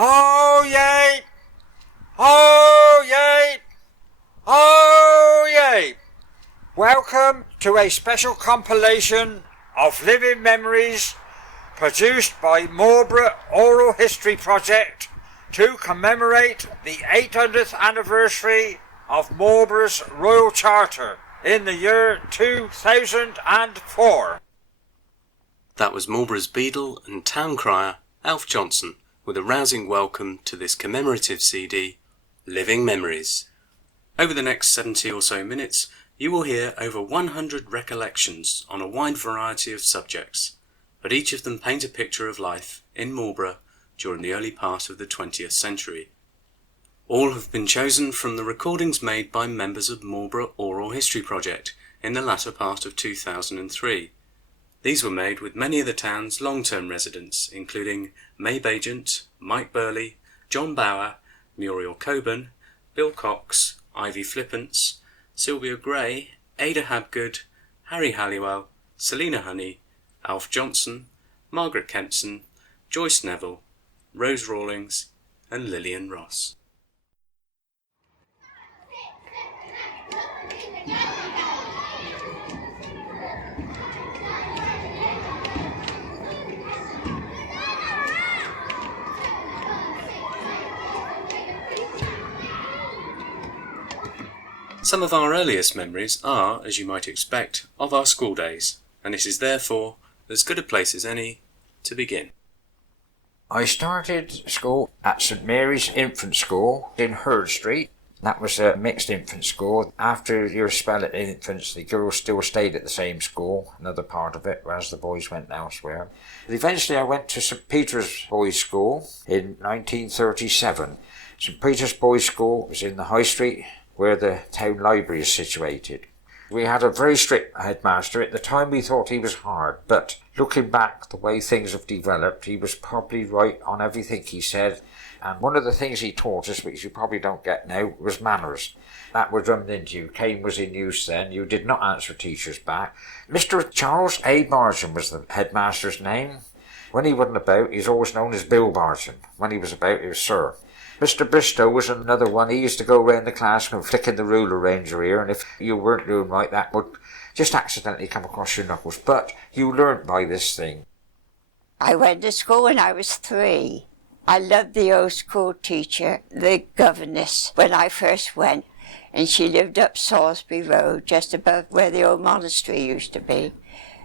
Oh yay! Oh yay! Oh yay! Welcome to a special compilation of living memories produced by Marlborough Oral History Project to commemorate the 800th anniversary of Marlborough's Royal Charter in the year 2004. That was Marlborough's beadle and town crier, Alf Johnson, with a rousing welcome to this commemorative CD, Living Memories. Over the next 70 or so minutes, you will hear over 100 recollections on a wide variety of subjects, but each of them paint a picture of life in Marlborough during the early part of the 20th century. All have been chosen from the recordings made by members of Marlborough Oral History Project in the latter part of 2003. These were made with many of the town's long-term residents, including May Baigent, Mike Birley, John Bower, Muriel Cobern, Bill Cox, Ivy Flippance, Sylvia Gray, Ada Habgood, Harry Hallewell, Selina Hony, Alf Johnson, Margaret Kempson, Joyce Neville, Rose Rawlings and Lillian Ross. Some of our earliest memories are, as you might expect, of our school days, and it is therefore as good a place as any to begin. I started school at St Mary's Infant School in Hurd Street. That was a mixed infant school. After your spell at infants, the girls still stayed at the same school, another part of it, whereas the boys went elsewhere. Eventually I went to St Peter's Boys' School in 1937. St Peter's Boys' School was in the High Street, where the town library is situated. We had a very strict headmaster. At the time we thought he was hard, but looking back the way things have developed, he was probably right on everything he said. And one of the things he taught us, which you probably don't get now, was manners. That were drummed into you. Cane was in use then. You did not answer teachers back. Mr. Charles A. Baigent was the headmaster's name. When he wasn't about, he was always known as Bill Baigent. When he was about, he was Sir. Mr. Bristow was another one. He used to go round the classroom flicking the ruler around your ear, and if you weren't doing right, that would just accidentally come across your knuckles. But you learnt by this thing. I went to school when I was 3. I loved the old school teacher, the governess, when I first went, and she lived up Salisbury Road, just above where the old monastery used to be.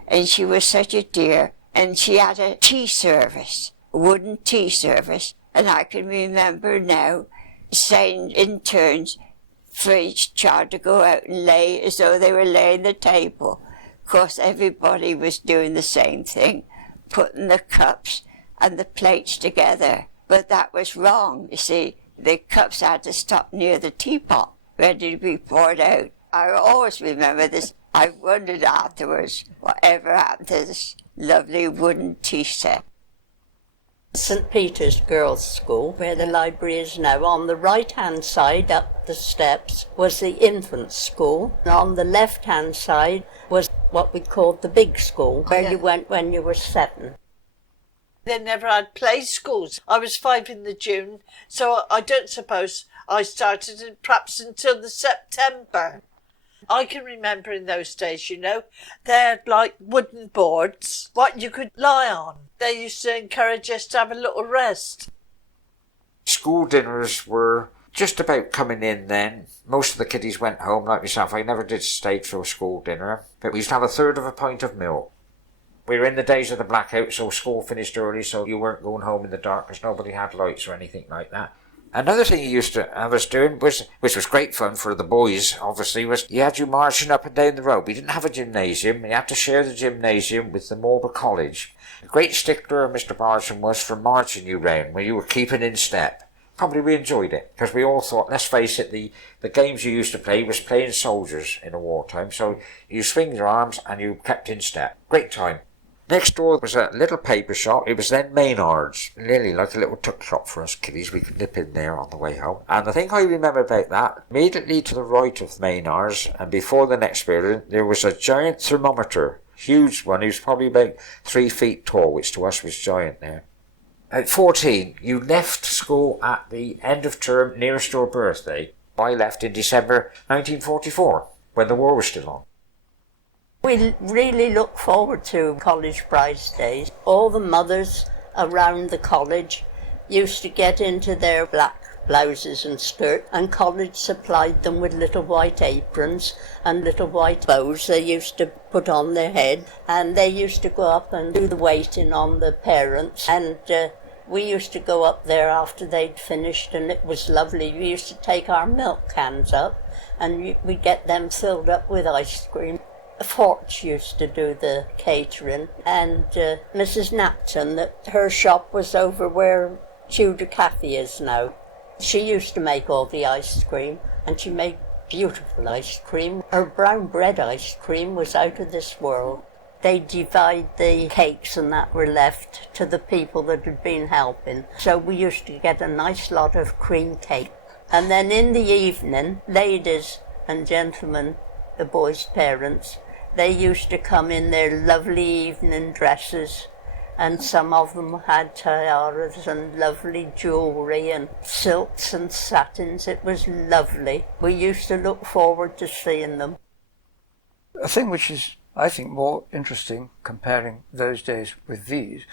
And she was such a dear, and she had a tea service, a wooden tea service. And I can remember now saying in turns for each child to go out and lay as though they were laying the table. Of course, everybody was doing the same thing, putting the cups and the plates together. But that was wrong, you see. The cups had to stop near the teapot, ready to be poured out. I always remember this. I wondered afterwards whatever happened to this lovely wooden tea set. St Peter's Girls' School, where the library is now. On the right-hand side, up the steps, was the infant school. And on the left-hand side was what we called the big school, where you went when you were 7. They never had play schools. I was 5 in the June, so I don't suppose I started it perhaps until the September. I can remember in those days, you know, they had like wooden boards, what you could lie on. They used to encourage us to have a little rest. School dinners were just about coming in then. Most of the kiddies went home, like myself. I never did stay for a school dinner, but we used to have a third of a pint of milk. We were in the days of the blackout, so school finished early, so you weren't going home in the dark because nobody had lights or anything like that. Another thing he used to have us doing, which was great fun for the boys, obviously, was he had you marching up and down the road. We didn't have a gymnasium. You had to share the gymnasium with the Marlborough College. A great stickler Mr. Baigent was for marching you round, where you were keeping in step. Probably we enjoyed it, because we all thought, let's face it, the games you used to play was playing soldiers in a wartime, so you swing your arms and you kept in step. Great time. Next door was a little paper shop. It was then Maynard's, nearly like a little tuck shop for us kiddies. We could nip in there on the way home. And the thing I remember about that, immediately to the right of Maynard's and before the next building, there was a giant thermometer, huge one. It was probably about 3 feet tall, which to us was giant there. At 14, you left school at the end of term nearest your birthday. I left in December 1944, when the war was still on. We really look forward to College Prize Days. All the mothers around the college used to get into their black blouses and skirts, and college supplied them with little white aprons and little white bows they used to put on their head, and they used to go up and do the waiting on the parents, and we used to go up there after they'd finished, and it was lovely. We used to take our milk cans up and we'd get them filled up with ice cream. Forge used to do the catering, and Mrs. Napton, her shop was over where Tudor Cafe is now. She used to make all the ice cream, and she made beautiful ice cream. Her brown bread ice cream was out of this world. They divide the cakes and that were left to the people that had been helping. So we used to get a nice lot of cream cake. And then in the evening, ladies and gentlemen, the boys' parents, they used to come in their lovely evening dresses, and some of them had tiaras and lovely jewellery and silks and satins. It was lovely. We used to look forward to seeing them. A thing which is, I think, more interesting comparing those days with these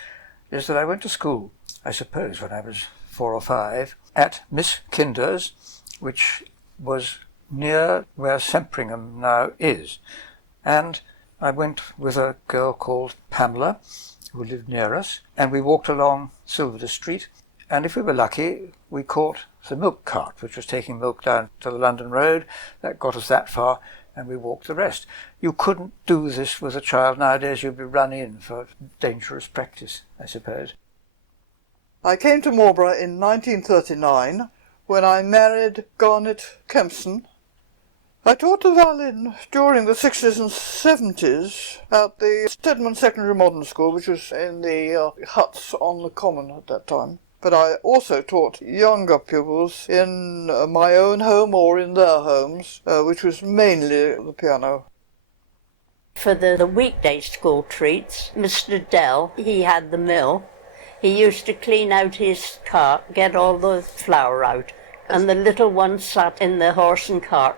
is that I went to school, I suppose, when I was 4 or 5, at Miss Kinder's, which was near where Sempringham now is. And I went with a girl called Pamela, who lived near us, and we walked along Silverdale Street, and if we were lucky, we caught the milk cart, which was taking milk down to the London Road. That got us that far, and we walked the rest. You couldn't do this with a child nowadays. You'd be run in for dangerous practice, I suppose. I came to Marlborough in 1939 when I married Garnet Kempson. I taught the violin during the 60s and 70s at the Stedman Secondary Modern School, which was in the huts on the common at that time. But I also taught younger pupils in my own home or in their homes, which was mainly the piano. For the weekday school treats, Mr. Dell, he had the mill. He used to clean out his cart, get all the flour out, and the little one sat in the horse and cart.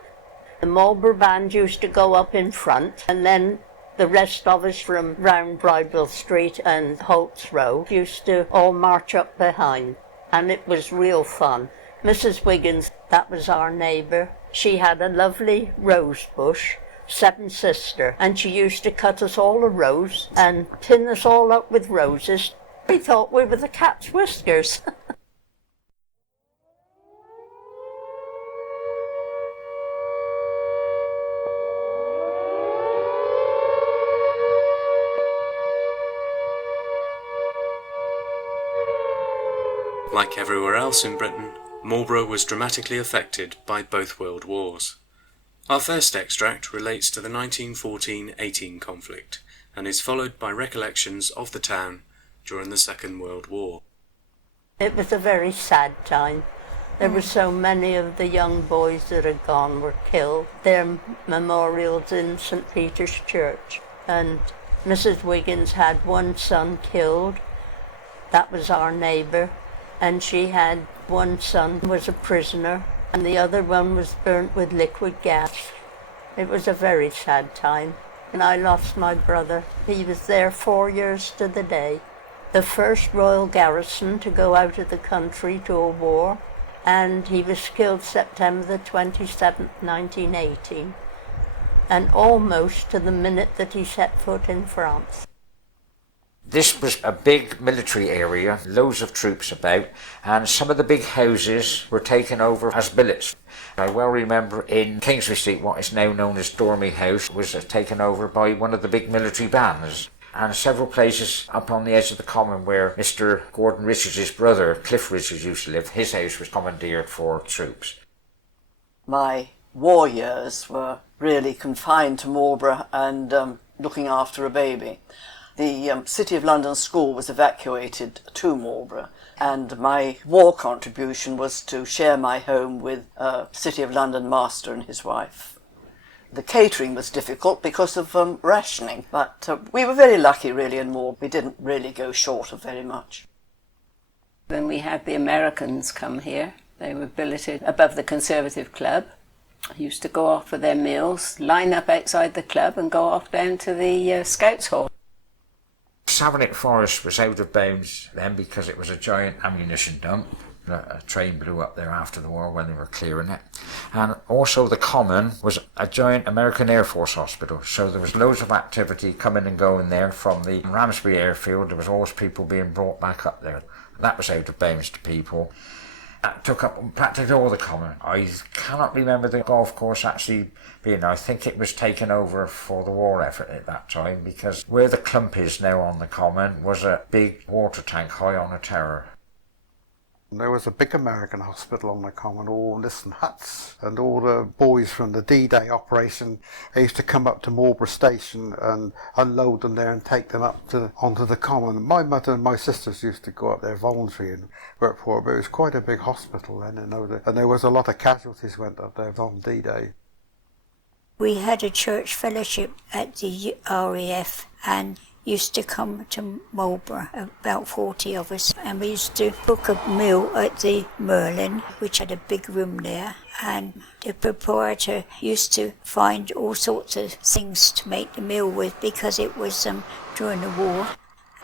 The Marlborough band used to go up in front, and then the rest of us from round Bridewell Street and Holt's Row used to all march up behind, and it was real fun. Mrs. Wiggins, that was our neighbour, she had a lovely rose bush, 7 sister, and she used to cut us all a rose and pin us all up with roses. We thought we were the cat's whiskers. Like everywhere else in Britain, Marlborough was dramatically affected by both world wars. Our first extract relates to the 1914-18 conflict and is followed by recollections of the town during the Second World War. It was a very sad time. There were so many of the young boys that had gone were killed. Their memorials in St. Peter's Church. And Mrs. Wiggins had one son killed. That was our neighbour. And she had one son who was a prisoner, and the other one was burnt with liquid gas. It was a very sad time. And I lost my brother. He was there 4 years to the day. The first Royal Garrison to go out of the country to a war, and he was killed September the 27th, 1918, and almost to the minute that he set foot in France. This was a big military area, loads of troops about, and some of the big houses were taken over as billets. I well remember in Kingsway Street, what is now known as Dormy House, was taken over by one of the big military bands. And several places up on the edge of the common where Mr. Gordon Richards' brother, Cliff Richards, used to live, his house was commandeered for troops. My war years were really confined to Marlborough and looking after a baby. The City of London school was evacuated to Marlborough, and my war contribution was to share my home with a City of London master and his wife. The catering was difficult because of rationing, but we were very lucky really in Marlborough. We didn't really go short of very much. When we had the Americans come here, they were billeted above the Conservative Club. Used to go off for their meals, line up outside the club and go off down to the Scouts Hall. Savernake Forest was out of bounds then because it was a giant ammunition dump. A train blew up there after the war when they were clearing it. And also the Common was a giant American Air Force hospital, so there was loads of activity coming and going there from the Ramsbury airfield. There was always people being brought back up there. That was out of bounds to people. That took up practically all the Common. I cannot remember the golf course actually being there. I think it was taken over for the war effort at that time, because where the clump is now on the Common was a big water tank high on a tower. There was a big American hospital on the Common, all Nissen huts, and all the boys from the D-Day operation, they used to come up to Marlborough Station and unload them there and take them up onto the Common. My mother and my sisters used to go up there voluntary and work for it, but it was quite a big hospital then, and there was a lot of casualties went up there on D-Day. We had a church fellowship at the RAF and used to come to Marlborough, about 40 of us, and we used to book a meal at the Merlin, which had a big room there, and the proprietor used to find all sorts of things to make the meal with because it was during the war.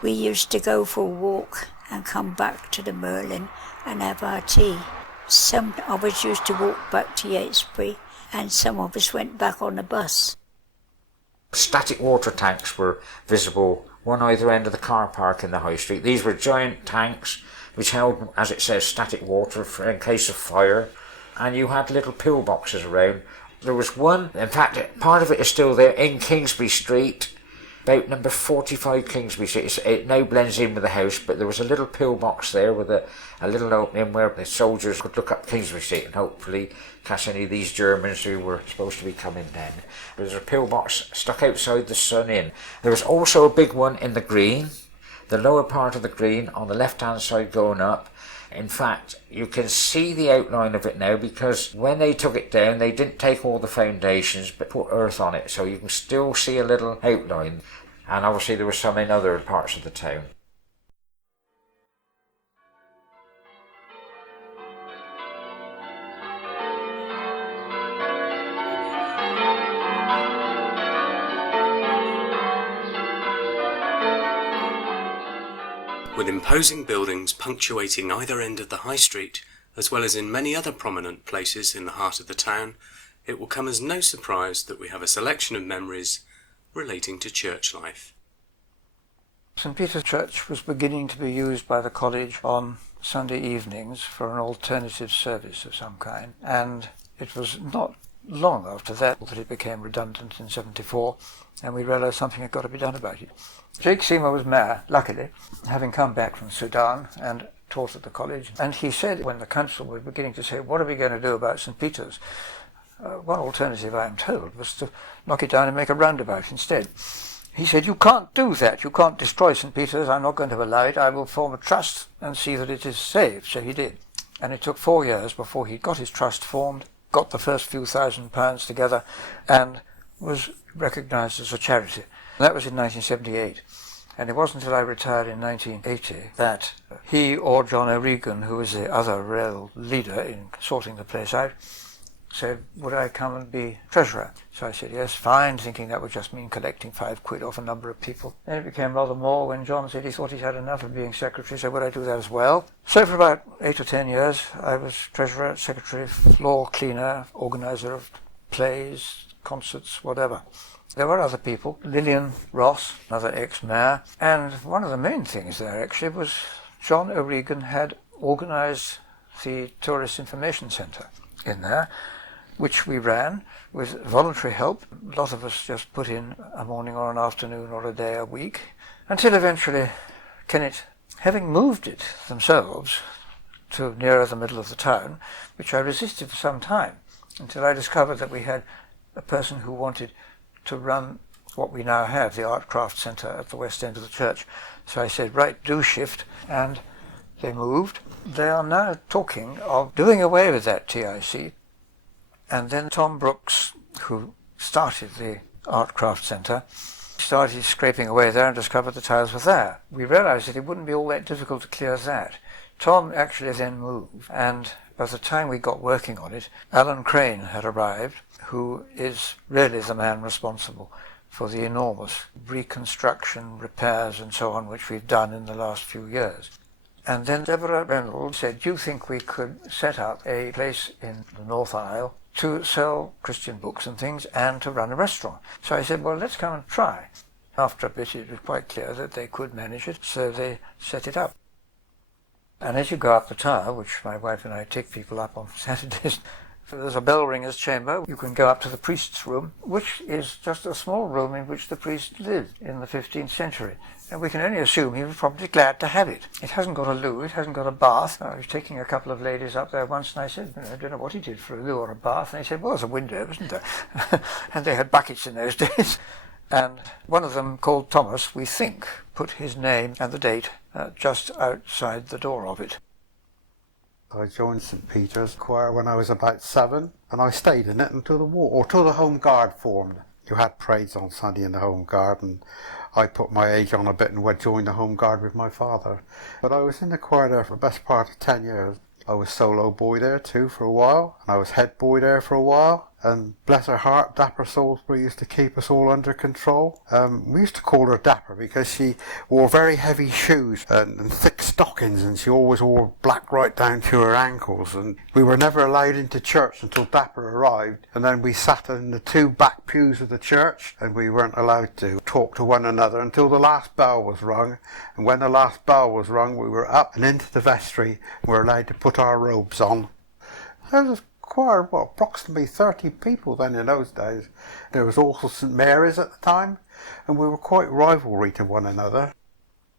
We used to go for a walk and come back to the Merlin and have our tea. Some of us used to walk back to Yatesbury, and some of us went back on the bus. Static water tanks were visible one either end of the car park in the high street. These were giant tanks which held, as it says, static water in case of fire, and you had little pillboxes around. There was one, in fact part of it is still there, in Kingsbury Street, about number 45 Kingsbury Street. It now blends in with the house, but there was a little pillbox there with a little opening where the soldiers could look up Kingsbury Street and hopefully catch any of these Germans who were supposed to be coming then. There was a pillbox stuck outside the Sun Inn. There was also a big one in the Green, the lower part of the Green on the left hand side going up. In fact, you can see the outline of it now because when they took it down they didn't take all the foundations but put earth on it, so you can still see a little outline, and obviously there was some in other parts of the town. With imposing buildings punctuating either end of the High Street, as well as in many other prominent places in the heart of the town, it will come as no surprise that we have a selection of memories relating to church life. St Peter's Church was beginning to be used by the college on Sunday evenings for an alternative service of some kind, and it was not long after that it became redundant in 74, and we realised something had got to be done about it. Jake Seymour was mayor, luckily, having come back from Sudan and taught at the college, and he said when the council were beginning to say, what are we going to do about St Peter's? One alternative, I am told, was to knock it down and make a roundabout instead. He said, you can't do that, you can't destroy St Peter's, I'm not going to allow it, I will form a trust and see that it is saved. So he did. And it took 4 years before he got his trust formed, got the first few £1,000s together, and was recognised as a charity. That was in 1978. And it wasn't until I retired in 1980 that he or John O'Regan, who was the other real leader in sorting the place out, said, would I come and be treasurer? So I said, yes, fine, thinking that would just mean collecting £5 off a number of people. Then it became rather more when John said he thought he'd had enough of being secretary, so would I do that as well? So for about 8 or 10 years, I was treasurer, secretary, floor cleaner, organiser of plays, concerts, whatever. There were other people, Lillian Ross, another ex-mayor, and one of the main things there actually was John O'Regan had organised the Tourist Information Centre in there, which we ran with voluntary help. A lot of us just put in a morning or an afternoon or a day a week, until eventually Kennet, having moved it themselves to nearer the middle of the town, which I resisted for some time, until I discovered that we had a person who wanted to run what we now have, the Art Craft Centre at the west end of the church. So I said, right, do shift, and they moved. They are now talking of doing away with that TIC, and then Tom Brooks, who started the Art Craft Centre, started scraping away there and discovered the tiles were there. We realised that it wouldn't be all that difficult to clear that. Tom actually then moved, and by the time we got working on it, Alan Crane had arrived, who is really the man responsible for the enormous reconstruction, repairs and so on which we've done in the last few years. And then Deborah Reynolds said, do you think we could set up a place in the North Isle to sell Christian books and things and to run a restaurant? So I said, well, let's come and try. After a bit it was quite clear that they could manage it, so they set it up. And as you go up the tower, which my wife and I take people up on Saturdays, there's a bell ringer's chamber. You can go up to the priest's room, which is just a small room in which the priest lived in the 15th century. And we can only assume he was probably glad to have it. It hasn't got a loo, it hasn't got a bath. I was taking a couple of ladies up there once and I said, I don't know what he did for a loo or a bath. And they said, well, there's a window, isn't there? And they had buckets in those days. And one of them, called Thomas, we think, put his name and the date just outside the door of it. I joined St Peter's choir when I was about 7, and I stayed in it until the war, or till the Home Guard formed. You had parades on Sunday in the Home Guard, and I put my age on a bit and went join the Home Guard with my father. But I was in the choir there for the best part of 10 years. I was solo boy there too for a while, and I was head boy there for a while. And bless her heart, Dapper Salisbury used to keep us all under control. We used to call her Dapper because she wore very heavy shoes and thick stockings, and she always wore black right down to her ankles. And we were never allowed into church until Dapper arrived, and then we sat in the 2 back pews of the church, and we weren't allowed to talk to one another until the last bell was rung. And when the last bell was rung, we were up and into the vestry, and we were allowed to put our robes on. There was choir, approximately 30 people then in those days. There was also St Mary's at the time, and we were quite rivalry to one another.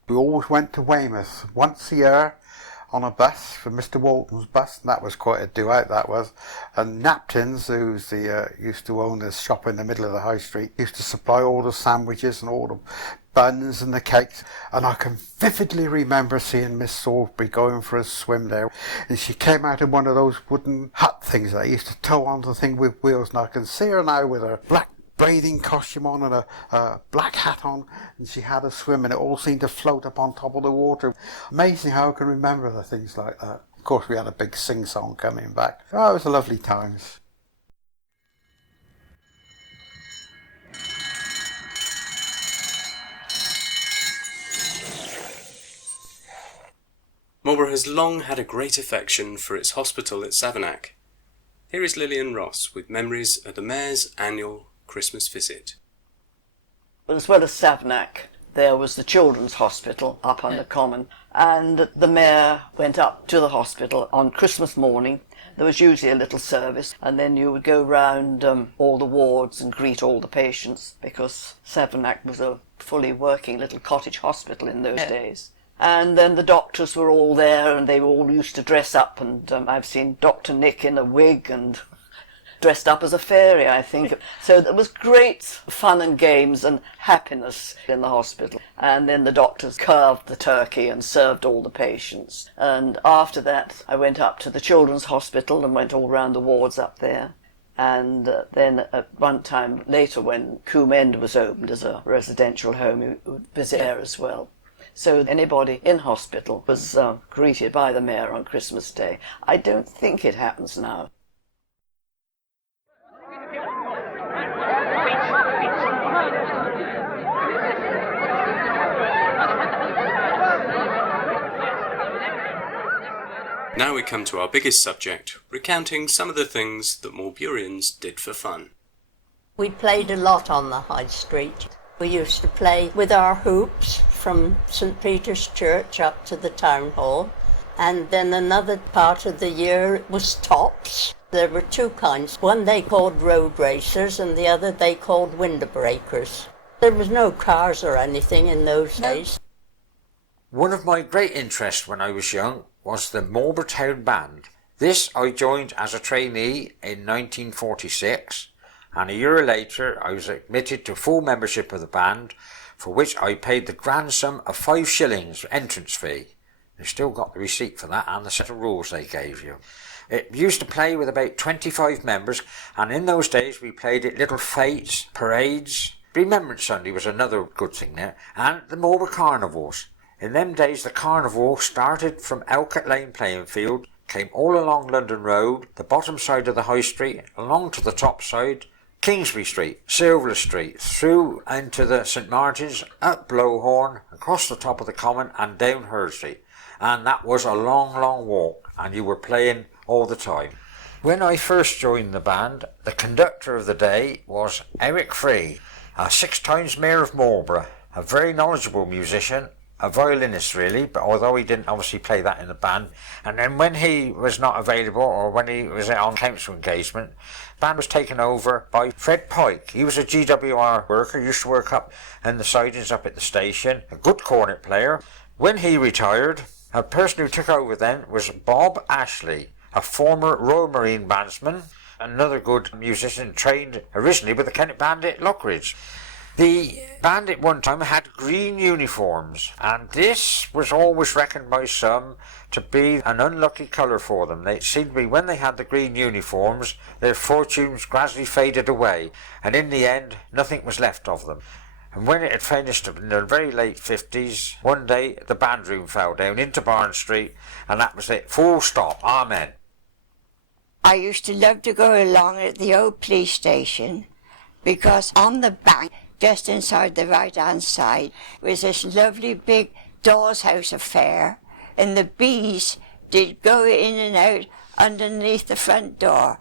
We always went to Weymouth once a year on a bus, for Mr Walton's bus, and that was quite a do-out, that was. And Naptins, who's used to own this shop in the middle of the high street, used to supply all the sandwiches and all the buns and the cakes, and I can vividly remember seeing Miss Salisbury going for a swim there, and she came out in one of those wooden hut things that I used to tow on the thing with wheels, and I can see her now with her black bathing costume on and a black hat on, and she had a swim, and it all seemed to float up on top of the water. Amazing how I can remember the things like that. Of course we had a big sing-song coming back. Oh, it was a lovely times. Marlborough has long had a great affection for its hospital at Savernake. Here is Lillian Ross with memories of the Mayor's annual Christmas visit. As well as Savernake, there was the Children's Hospital up on the Common, and the Mayor went up to the hospital on Christmas morning. There was usually a little service, and then you would go round all the wards and greet all the patients, because Savernake was a fully working little cottage hospital in those days. And then the doctors were all there, and they all used to dress up, and I've seen Dr. Nick in a wig and dressed up as a fairy, I think. So there was great fun and games and happiness in the hospital. And then the doctors carved the turkey and served all the patients. And after that, I went up to the Children's Hospital and went all round the wards up there. And then at one time later, when Coombe End was opened as a residential home, you would visit there as well. So anybody in hospital was greeted by the Mayor on Christmas Day. I don't think it happens now. Now we come to our biggest subject, recounting some of the things that Marlburians did for fun. We played a lot on the High Street. We used to play with our hoops from St Peter's Church up to the Town Hall. And then another part of the year was tops. There were 2 kinds. One they called road racers and the other they called window breakers. There was no cars or anything in those days. One of my great interests when I was young was the Marlborough Town Band. This I joined as a trainee in 1946, and a year later I was admitted to full membership of the band, for which I paid the grand sum of 5 shillings entrance fee. They still got the receipt for that and the set of rules they gave you. It used to play with about 25 members, and in those days we played at little fetes, parades. Remembrance Sunday was another good thing there, and the Marlborough carnivals. In them days the carnival started from Elcott Lane playing field, came all along London Road, the bottom side of the High Street, along to the top side, Kingsbury Street, Silver Street, through into the St Martin's, up Blowhorn, across the top of the Common and down Herd Street. And that was a long, long walk, and you were playing all the time. When I first joined the band, the conductor of the day was Eric Free, a 6 times Mayor of Marlborough, a very knowledgeable musician, a violinist really, but although he didn't obviously play that in the band. And then when he was not available, or when he was on council engagement, the band was taken over by Fred Pike. He was a GWR worker, used to work up in the sidings up at the station, a good cornet player. When he retired, a person who took over then was Bob Ashley, a former Royal Marine bandsman, another good musician trained originally with the Kent Band at Lockridge. The band at one time had green uniforms, and this was always reckoned by some to be an unlucky colour for them. It seemed to be when they had the green uniforms, their fortunes gradually faded away, and in the end, nothing was left of them. And when it had finished in the very late 50s, one day the band room fell down into Barn Street, and that was it. Full stop. Amen. I used to love to go along at the old police station, because on the bank, just inside the right-hand side, was this lovely big doll's house affair, and the bees did go in and out underneath the front door.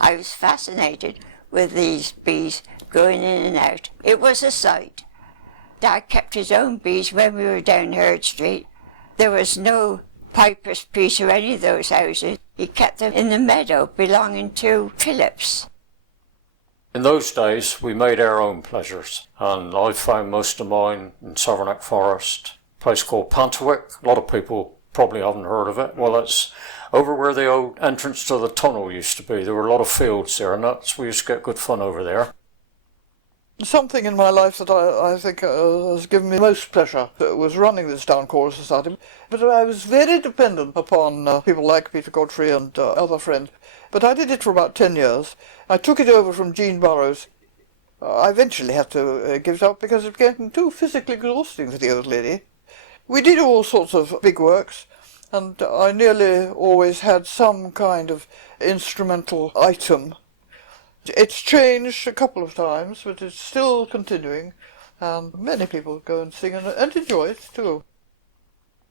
I was fascinated with these bees going in and out. It was a sight. Dad kept his own bees when we were down Herd Street. There was no Piper's Peace or any of those houses. He kept them in the meadow belonging to Phillips. In those days, we made our own pleasures, and I found most of mine in Savernake Forest, a place called Pantawick. A lot of people probably haven't heard of it. Well, it's over where the old entrance to the tunnel used to be. There were a lot of fields there, and we used to get good fun over there. Something in my life that I think has given me most pleasure was running this Down Choral Society. But I was very dependent upon people like Peter Godfrey and other friends. But I did it for about 10 years. I took it over from Jean Burrows. I eventually had to give it up because it became too physically exhausting for the old lady. We did all sorts of big works, and I nearly always had some kind of instrumental item. It's changed a couple of times, but it's still continuing, and many people go and sing and enjoy it too.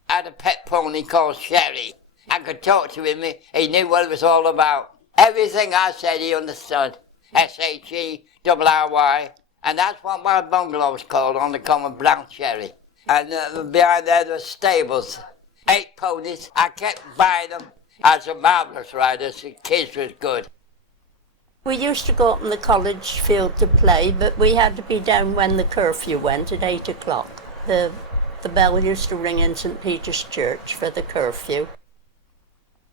I had a pet pony called Sherry. I could talk to him, he knew what it was all about. Everything I said he understood. SHERRY, and that's what my bungalow was called on the common, Brown Sherry. And behind there were stables. 8 ponies, I kept buying them. I was a marvellous rider, the kids was good. We used to go up in the college field to play, but we had to be down when the curfew went at 8 o'clock. The bell used to ring in St Peter's Church for the curfew.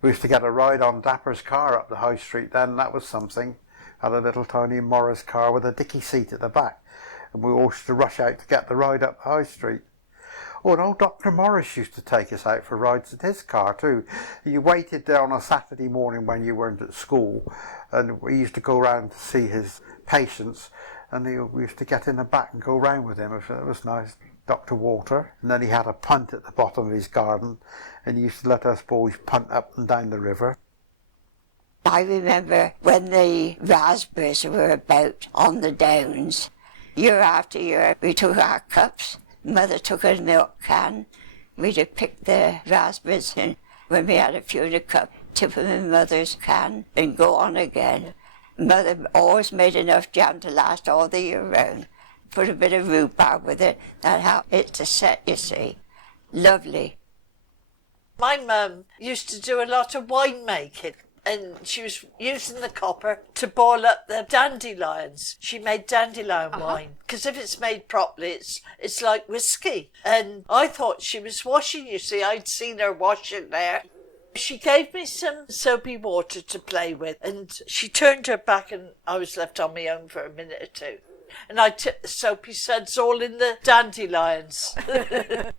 We used to get a ride on Dapper's car up the High Street then, that was something. Had a little tiny Morris car with a dicky seat at the back, and we all used to rush out to get the ride up the High Street. Oh, and old Dr. Morris used to take us out for rides in his car too. You waited there on a Saturday morning when you weren't at school, and we used to go round to see his patients, and we used to get in the back and go round with him. It was nice. Dr. Walter, and then he had a punt at the bottom of his garden, and he used to let us boys punt up and down the river. I remember when the raspberries were about on the downs, year after year we took our cups. Mother took a milk can. We'd have picked the raspberries, and when we had a few in a cup, tip them in Mother's can and go on again. Mother always made enough jam to last all the year round. Put a bit of rhubarb with it. That helped it to set, you see. Lovely. My mum used to do a lot of wine making, and she was using the copper to boil up the dandelions. She made dandelion wine, because if it's made properly, it's like whiskey. And I thought she was washing, you see. I'd seen her washing there. She gave me some soapy water to play with, and she turned her back, and I was left on my own for a minute or two. And I took the soapy suds all in the dandelions. The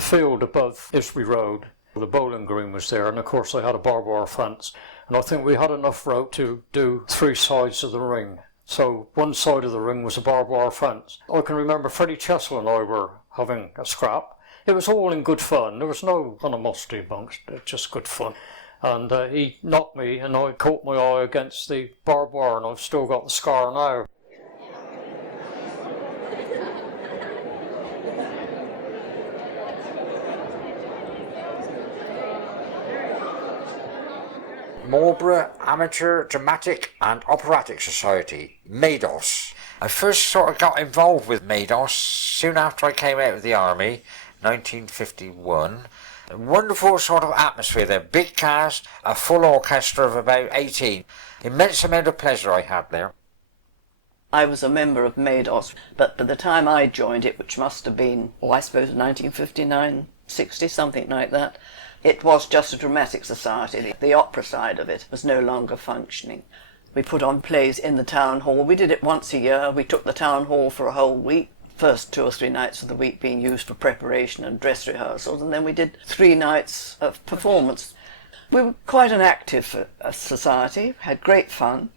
field above Isby Road, the bowling green was there, and of course they had a barbed wire fence. And I think we had enough rope to do 3 sides of the ring. So one side of the ring was a barbed wire fence. I can remember Freddie Chessel and I were having a scrap, It was all in good fun. There was no animosity amongst it, just good fun. And he knocked me and I caught my eye against the barbed wire and I've still got the scar now. Marlborough Amateur Dramatic and Operatic Society, MADOS. I first sort of got involved with MADOS soon after I came out of the army, 1951. A wonderful sort of atmosphere there, big cast, a full orchestra of about 18. Immense amount of pleasure I had there. I was a member of MADOS, but by the time I joined it, which must have been, I suppose 1959, 60, something like that, it was just a dramatic society. The opera side of it was no longer functioning. We put on plays in the town hall. We did it once a year. We took the town hall for a whole week. First 2 or 3 nights of the week being used for preparation and dress rehearsals, and then we did 3 nights of performance. We were quite an active society, had great fun.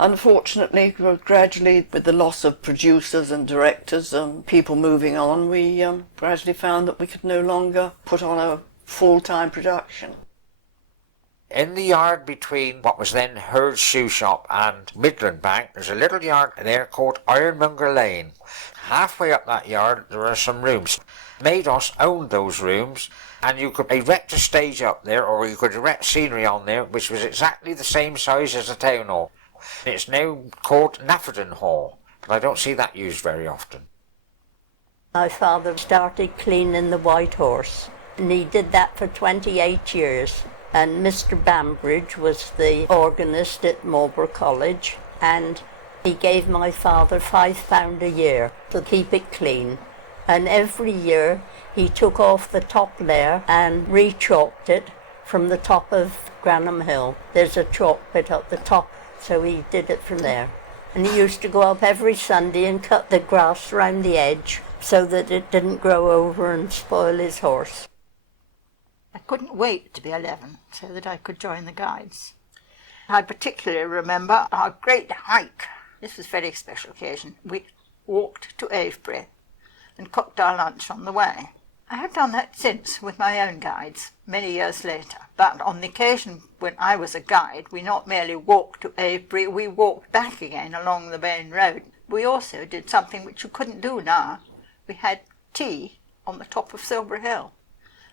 Unfortunately, gradually, with the loss of producers and directors and people moving on, we gradually found that we could no longer put on a full-time production. In the yard between what was then Hurd's Shoe Shop and Midland Bank, there's a little yard there called Ironmonger Lane. Halfway up that yard there are some rooms. MADOS owned those rooms, and you could erect a stage up there, or you could erect scenery on there, which was exactly the same size as the town hall. It's now called Nafferton Hall, but I don't see that used very often. My father started cleaning the White Horse, and he did that for 28 years. And Mr. Bambridge was the organist at Marlborough College, and he gave my father £5 a year to keep it clean. And every year he took off the top layer and re-chalked it from the top of Granham Hill. There's a chalk pit up the top, so he did it from there. And he used to go up every Sunday and cut the grass round the edge so that it didn't grow over and spoil his horse. I couldn't wait to be 11 so that I could join the Guides. I particularly remember our great hike. This was a very special occasion. We walked to Avebury and cooked our lunch on the way. I have done that since with my own guides, many years later. But on the occasion when I was a guide, we not merely walked to Avebury, we walked back again along the main road. We also did something which you couldn't do now. We had tea on the top of Silbury Hill.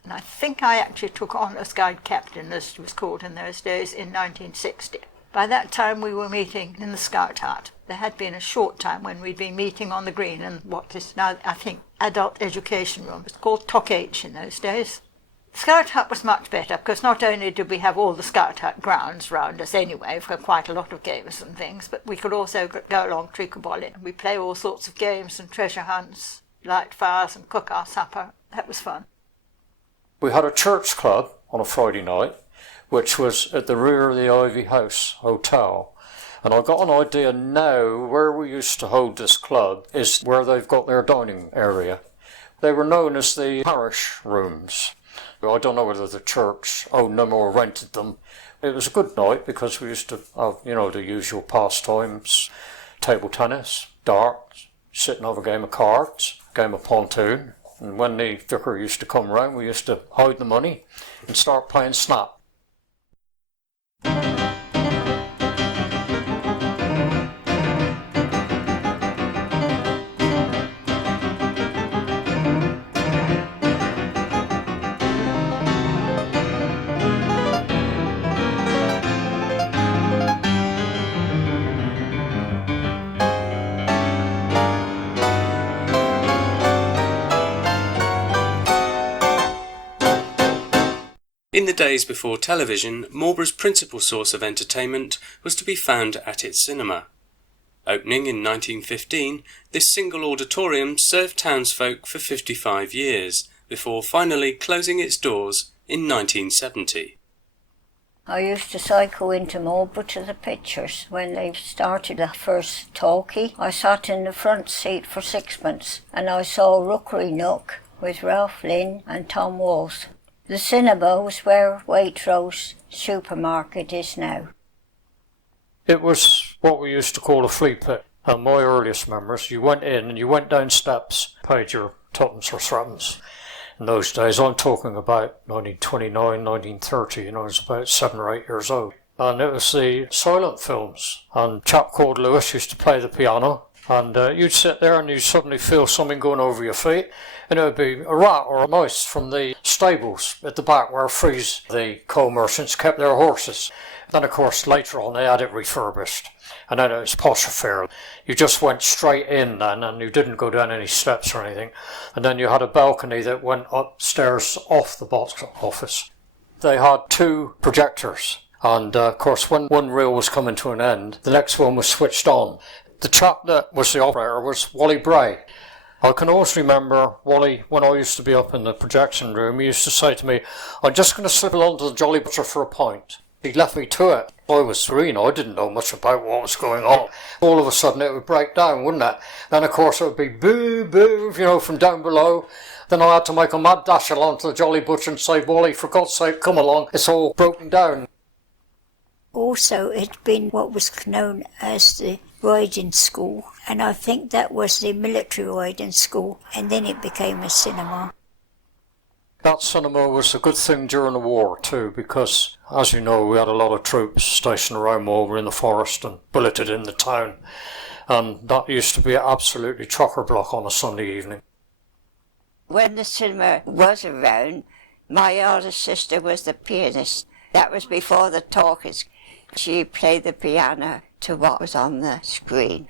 And I think I actually took on as guide captain, as it was called in those days, in 1960. By that time we were meeting in the Scout Hut. There had been a short time when we'd been meeting on the green in what is now, I think, adult education room. It was called Tock H in those days. The Scout Hut was much better because not only did we have all the Scout Hut grounds round us anyway for quite a lot of games and things, but we could also go along Treacabolin and we play all sorts of games and treasure hunts, light fires and cook our supper. That was fun. We had a church club on a Friday night, which was at the rear of the Ivy House Hotel. And I got an idea now where we used to hold this club is where they've got their dining area. They were known as the parish rooms. I don't know whether the church owned them or rented them. It was a good night because we used to have, the usual pastimes, table tennis, darts, sit and have a game of cards, game of pontoon. And when the vicar used to come round, we used to hide the money and start playing snap. In the days before television, Marlborough's principal source of entertainment was to be found at its cinema. Opening in 1915, this single auditorium served townsfolk for 55 years, before finally closing its doors in 1970. I used to cycle into Marlborough to the pictures. When they started the first talkie, I sat in the front seat for sixpence and I saw Rookery Nook with Ralph Lynn and Tom Walsh. The cinema was where Waitrose supermarket is now. It was what we used to call a flea pit. And my earliest memories, you went in and you went down steps, paid your tuppence or threepence, In those days, I'm talking about 1929, 1930, I was about 7 or 8 years old. And it was the silent films. And a chap called Lewis used to play the piano. And you'd sit there and you'd suddenly feel something going over your feet. And it would be a rat or a mouse from the stables at the back where Freeze, the coal merchants, kept their horses. Then, of course, later on they had it refurbished. And then it was posh affair. You just went straight in then and you didn't go down any steps or anything. And then you had a balcony that went upstairs off the box office. They had 2 projectors. And, of course, when one reel was coming to an end, the next one was switched on. The chap that was the operator was Wally Bray. I can always remember Wally, when I used to be up in the projection room, he used to say to me, I'm just going to slip along to the Jolly Butcher for a pint. He left me to it. I was 3, I didn't know much about what was going on. All of a sudden it would break down, wouldn't it? Then of course it would be boo, boo, from down below. Then I had to make a mad dash along to the Jolly Butcher and say, Wally, for God's sake, come along, it's all broken down. Also, it'd been what was known as the riding school, and I think that was the military riding school, and then it became a cinema. That cinema was a good thing during the war too, because, as you know, we had a lot of troops stationed around Marlborough in the forest and billeted in the town, and that used to be absolutely chock-a-block on a Sunday evening. When the cinema was around, my elder sister was the pianist. That was before the talkies. She played the piano to what was on the screen.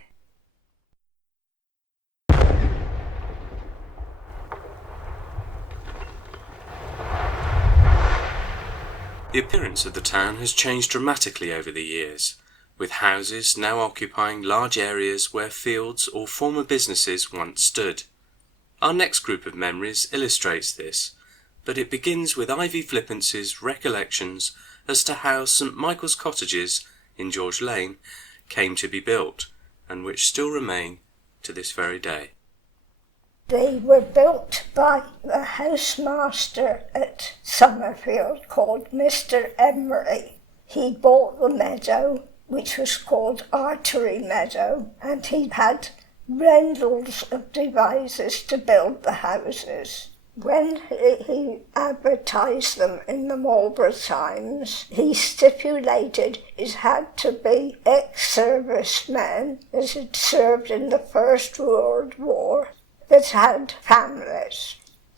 The appearance of the town has changed dramatically over the years, with houses now occupying large areas where fields or former businesses once stood. Our next group of memories illustrates this, but it begins with Ivy Flippance's recollections as to how St Michael's cottages in George Lane came to be built, and which still remain to this very day. They were built by a housemaster at Summerfield called Mr. Emery. He bought the meadow, which was called Artery Meadow, and he had rendles of devices to build the houses. When he advertised them in the Marlborough Times, he stipulated it had to be ex-servicemen that had served in the First World War, that had families.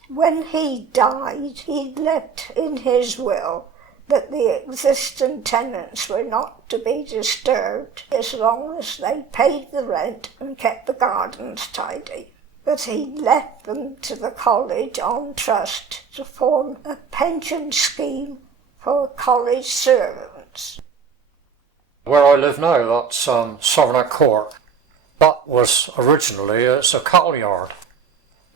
When he died, he left in his will that the existing tenants were not to be disturbed as long as they paid the rent and kept the gardens tidy. But he left them to the college on trust to form a pension scheme for college servants. Where I live now, that's Sovernet Court. That was originally a cattle yard.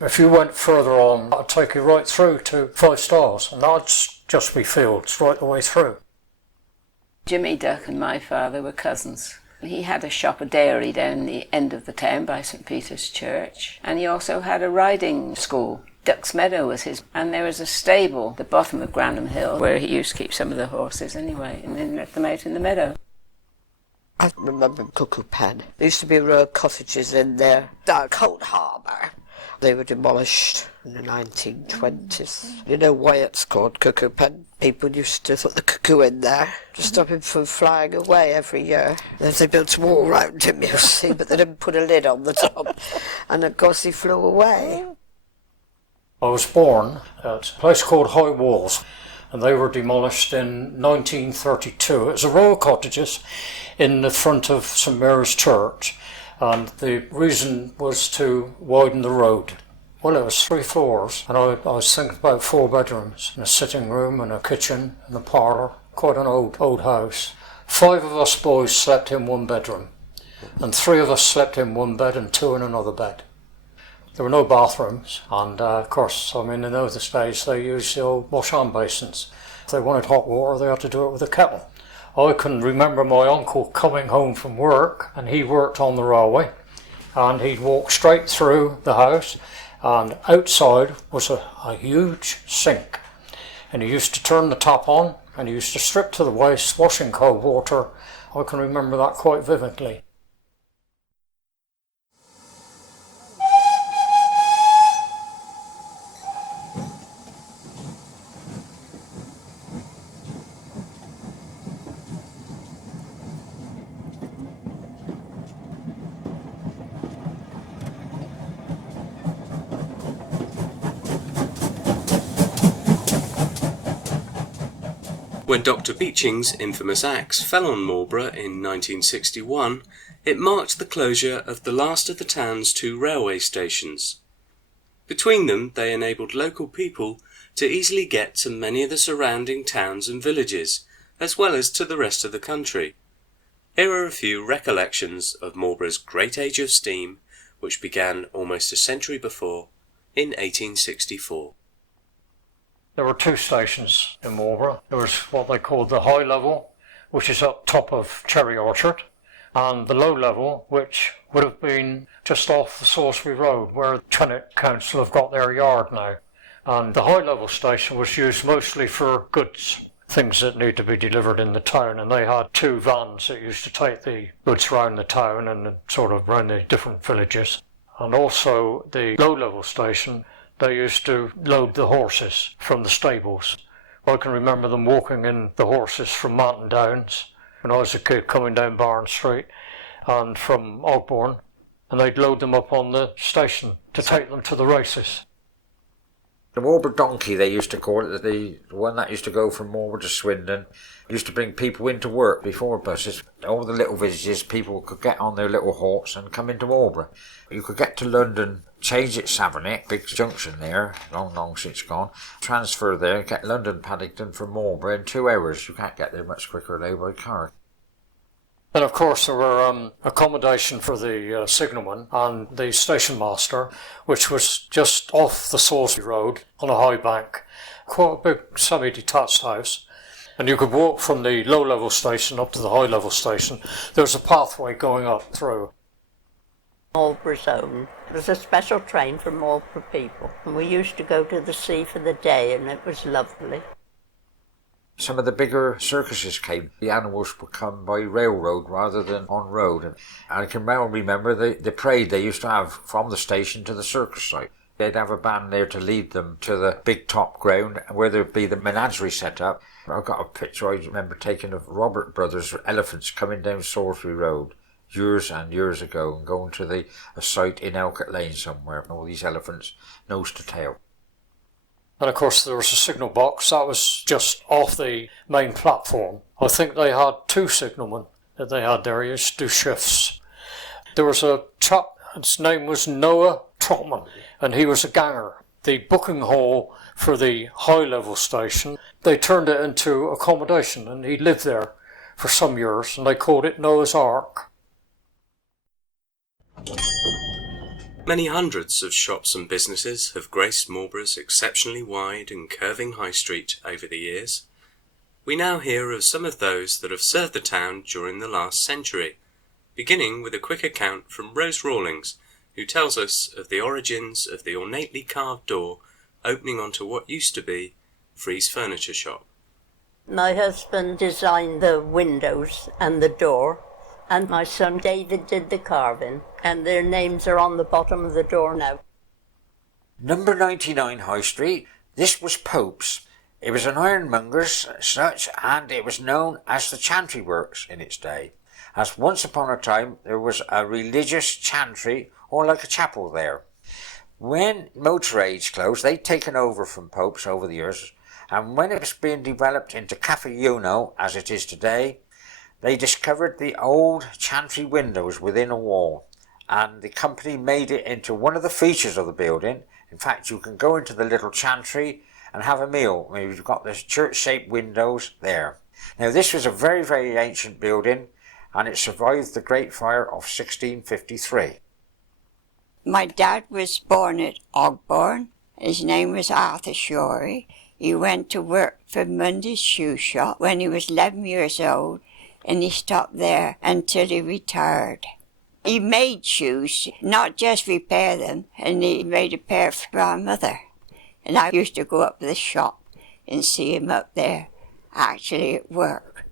If you went further on, that'd take you right through to 5 Stars, and that'd just be fields right the way through. Jimmy Duck and my father were cousins. He had a shop, a dairy down the end of the town by St Peter's Church, and he also had a riding school. Duck's Meadow was his, and there was a stable at the bottom of Granham Hill where he used to keep some of the horses anyway, and then let them out in the meadow. I remember Cuckoo Pen. There used to be row of cottages in there down Cold Harbour. They were demolished in the 1920s. You know why it's called Cuckoo Pen? People used to put the cuckoo in there to stop him from flying away every year. Then they built a wall around him, you see, but they didn't put a lid on the top. And of course he flew away. I was born at a place called High Walls, and they were demolished in 1932. It was a row of cottages in the front of St Mary's Church, and the reason was to widen the road. Well, it was 3 floors, and I was thinking about 4 bedrooms, and a sitting room and a kitchen and a parlour, quite an old house. 5 of us boys slept in 1 bedroom, and 3 of us slept in 1 bed and 2 in another bed. There were no bathrooms, and of course, in those days they used the old wash-hand basins. If they wanted hot water, they had to do it with a kettle. I can remember my uncle coming home from work, and he worked on the railway, and he'd walk straight through the house, and outside was a huge sink, and he used to turn the tap on, and he used to strip to the waist, wash in cold water. I can remember that quite vividly. When Dr. Beeching's infamous axe fell on Marlborough in 1961, it marked the closure of the last of the town's 2 railway stations. Between them, they enabled local people to easily get to many of the surrounding towns and villages, as well as to the rest of the country. Here are a few recollections of Marlborough's great age of steam, which began almost a century before, in 1864. There were 2 stations in Marlborough. There was what they called the high level, which is up top of Cherry Orchard, and the low level, which would have been just off the Salisbury Road, where the Trinnet Council have got their yard now. And the high level station was used mostly for goods, things that need to be delivered in the town, and they had 2 vans that used to take the goods round the town and sort of round the different villages. And also the low level station, they used to load the horses from the stables. I can remember them walking in the horses from Manton Downs when I was a kid, coming down Barn Street and from Ogbourne, and they'd load them up on the station to take them to the races. The Marlborough donkey, they used to call it, the one that used to go from Marlborough to Swindon, used to bring people into work before buses. All the little villages, people could get on their little horse and come into Marlborough. You could get to London, change at Savernake, big junction there, long since gone, transfer there, get London Paddington from Marlborough in 2 hours. You can't get there much quicker now by car. And of course there were accommodation for the signalman and the station master, which was just off the Salisbury Road on a high bank, quite a big semi-detached house. And you could walk from the low-level station up to the high-level station. There was a pathway going up through. Marlborough's own. It was a special train for Marlborough people. And we used to go to the sea for the day, and it was lovely. Some of the bigger circuses came. The animals would come by railroad rather than on road. And I can well remember the parade they used to have from the station to the circus site. They'd have a band there to lead them to the big top ground where there'd be the menagerie set up. I've got a picture I remember taking of Robert Brothers elephants coming down Salisbury Road years and years ago and going to a site in Elcott Lane somewhere. And all these elephants nose to tail. And of course there was a signal box that was just off the main platform. I think they had 2 signalmen that they had there. He used to do shifts. There was a chap, his name was Noah Trotman, and he was a ganger. The booking hall for the high level station, they turned it into accommodation, and he lived there for some years, and they called it Noah's Ark. Many hundreds of shops and businesses have graced Marlborough's exceptionally wide and curving high street over the years. We now hear of some of those that have served the town during the last century, beginning with a quick account from Rose Rawlings, who tells us of the origins of the ornately carved door opening onto what used to be Free's Furniture Shop. My husband designed the windows and the door, and my son David did the carving, and their names are on the bottom of the door now. Number 99 High Street. This was Pope's. It was an ironmonger's such, and it was known as the Chantry Works in its day, as once upon a time there was a religious chantry, or like a chapel there. When motor age closed, they'd taken over from Pope's over the years, and when it was being developed into Cafe Uno, as it is today, they discovered the old chantry windows within a wall, and the company made it into one of the features of the building. In fact, you can go into the little chantry and have a meal. I mean, you've got the church-shaped windows there. Now, this was a very, very ancient building, and it survived the Great Fire of 1653. My dad was born at Ogbourne. His name was Arthur Shorey. He went to work for Monday's shoe shop when he was 11 years old, and he stopped there until he retired. He made shoes, not just repair them, and he made a pair for our mother. And I used to go up to the shop and see him up there, actually at work.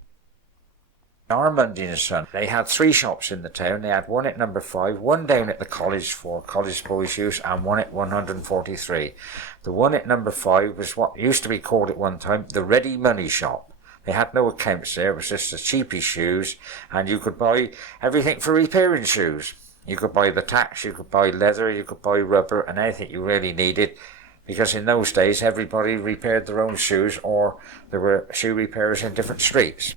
Armand and his son, they had 3 shops in the town. They had one at number 5, one down at the college for college boys' use, and one at 143. The one at number 5 was what used to be called at one time the ready money shop. They had no accounts there, it was just the cheapy shoes, and you could buy everything for repairing shoes. You could buy the tacks, you could buy leather, you could buy rubber, and anything you really needed. because in those days everybody repaired their own shoes, or there were shoe repairers in different streets.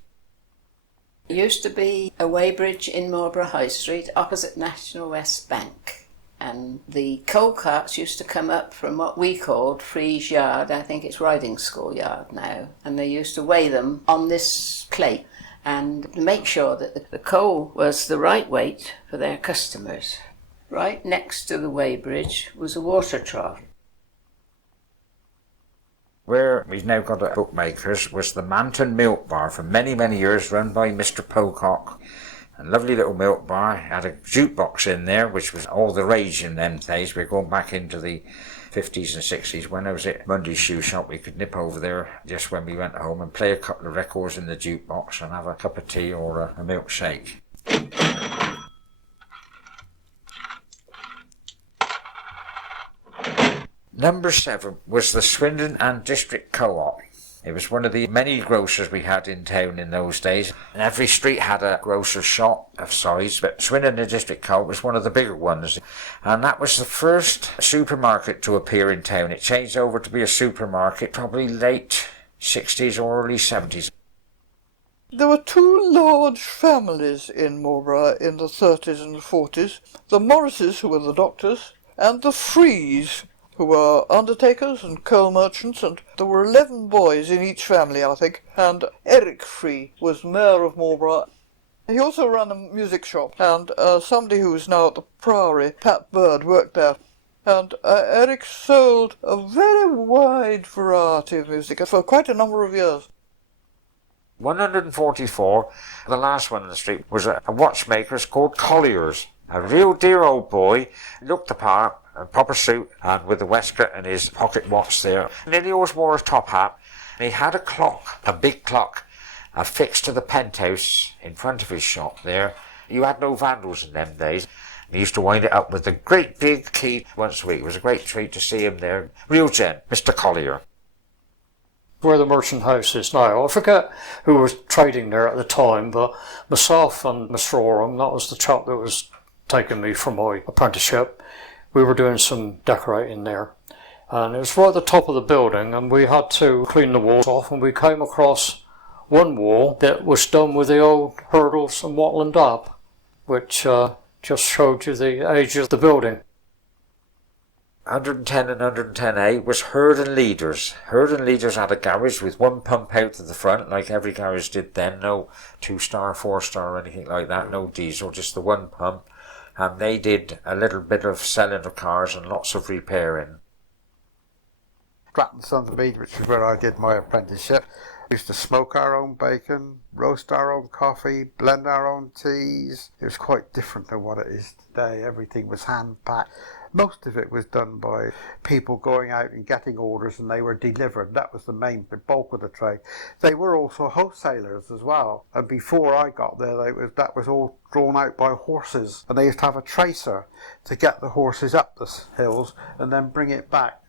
There used to be a weighbridge in Marlborough High Street opposite National West Bank, and the coal carts used to come up from what we called Freeze Yard. I think it's Riding School Yard now, and they used to weigh them on this plate and make sure that the coal was the right weight for their customers. Right next to the weighbridge was a water trough. Where we've now got a bookmaker's was the Manton Milk Bar for many, many years, run by Mr. Pocock. A lovely little milk bar, had a jukebox in there, which was all the rage in them days. We're going back into the 50s and 60s. When I was at Monday's shoe shop, we could nip over there just when we went home and play a couple of records in the jukebox and have a cup of tea or a milkshake. Number 7 was the Swindon and District Co-op. It was one of the many grocers we had in town in those days. And every street had a grocer's shop of size, but Swindon and District Co-op was one of the bigger ones. And that was the first supermarket to appear in town. It changed over to be a supermarket probably late 60s or early 70s. There were two large families in Marlborough in the 30s and 40s. The Morrises, who were the doctors, and the Frees, who were undertakers and coal merchants, and there were 11 boys in each family, I think, and Eric Free was mayor of Marlborough. He also ran a music shop, and somebody who is now at the Priory, Pat Bird, worked there. And Eric sold a very wide variety of music for quite a number of years. 144, the last one in the street, was a watchmaker's called Collier's. A real dear old boy, looked the part, a proper suit, and with the waistcoat and his pocket watch there. Nearly always wore a top hat. And he had a clock, a big clock, affixed to the penthouse in front of his shop there. You had no vandals in them days. He used to wind it up with a great big key once a week. It was a great treat to see him there. Real gent, Mr. Collier. Where the merchant house is now. I forget who was trading there at the time, but myself and Mr. Oram, that was the chap that was taking me for my apprenticeship, we were doing some decorating there. And it was right at the top of the building, and we had to clean the walls off, and we came across one wall that was done with the old hurdles and wattle and dab, which just showed you the age of the building. 110 and 110A was Herd and Leaders. Herd and Leaders had a garage with one pump out to the front, like every garage did then. No 2-star, 4-star or anything like that. No diesel, just the one pump. And they did a little bit of selling of cars and lots of repairing. Stratton Sons of Mead, which is where I did my apprenticeship. We used to smoke our own bacon, roast our own coffee, blend our own teas. It was quite different than what it is today. Everything was hand-packed. Most of it was done by people going out and getting orders, and they were delivered. That was the bulk of the trade. They were also wholesalers as well. And before I got there, that was all drawn out by horses. And they used to have a tracer to get the horses up the hills and then bring it back.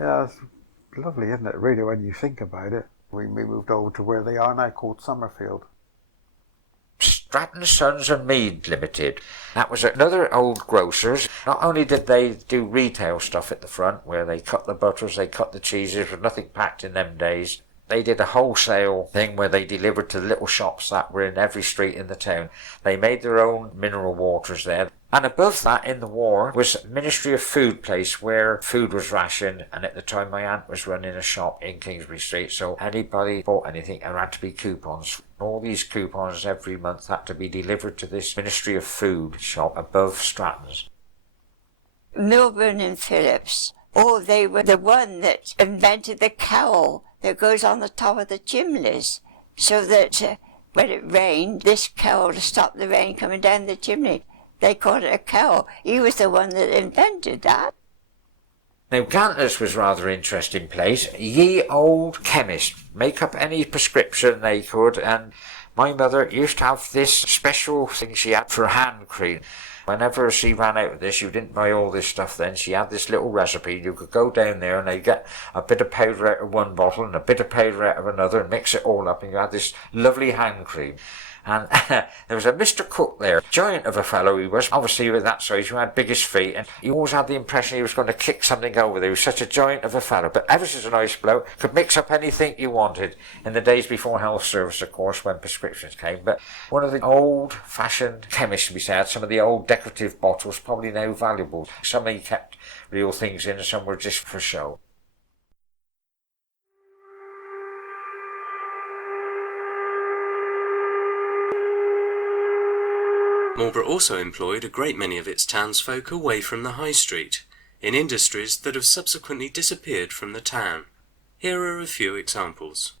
Yeah, it's lovely, isn't it, really, when you think about it? We moved over to where they are now, called Summerfield. Stratton Sons and Mead Limited. That was another old grocer's. Not only did they do retail stuff at the front, where they cut the butters, they cut the cheeses, with nothing packed in them days. They did a wholesale thing where they delivered to little shops that were in every street in the town. They made their own mineral waters there. And above that, in the war, was Ministry of Food place where food was rationed. And at the time, my aunt was running a shop in Kingsbury Street, so anybody bought anything, there had to be coupons. All these coupons every month had to be delivered to this Ministry of Food shop above Stratton's. Milburn and Phillips, they were the one that invented the cowl that goes on the top of the chimneys, so that when it rained, this cowl to stop the rain coming down the chimney. They called it a cowl. He was the one that invented that. Now, Gantler's was rather interesting place. Ye old chemist, make up any prescription they could, and my mother used to have this special thing she had for hand cream. Whenever she ran out of this, you didn't buy all this stuff then, she had this little recipe. You could go down there and they'd get a bit of powder out of one bottle and a bit of powder out of another and mix it all up, and you had this lovely hand cream. And there was a Mr. Cook there, giant of a fellow he was. Obviously with that size, you had biggest feet, and you always had the impression he was going to kick something over there. He was such a giant of a fellow, but ever such a nice bloke. Could mix up anything you wanted in the days before health service, of course, when prescriptions came. But one of the old-fashioned chemists, we said, some of the old decorative bottles, probably now valuable. Some he kept real things in, and some were just for show. Marlborough also employed a great many of its townsfolk away from the high street, in industries that have subsequently disappeared from the town. Here are a few examples.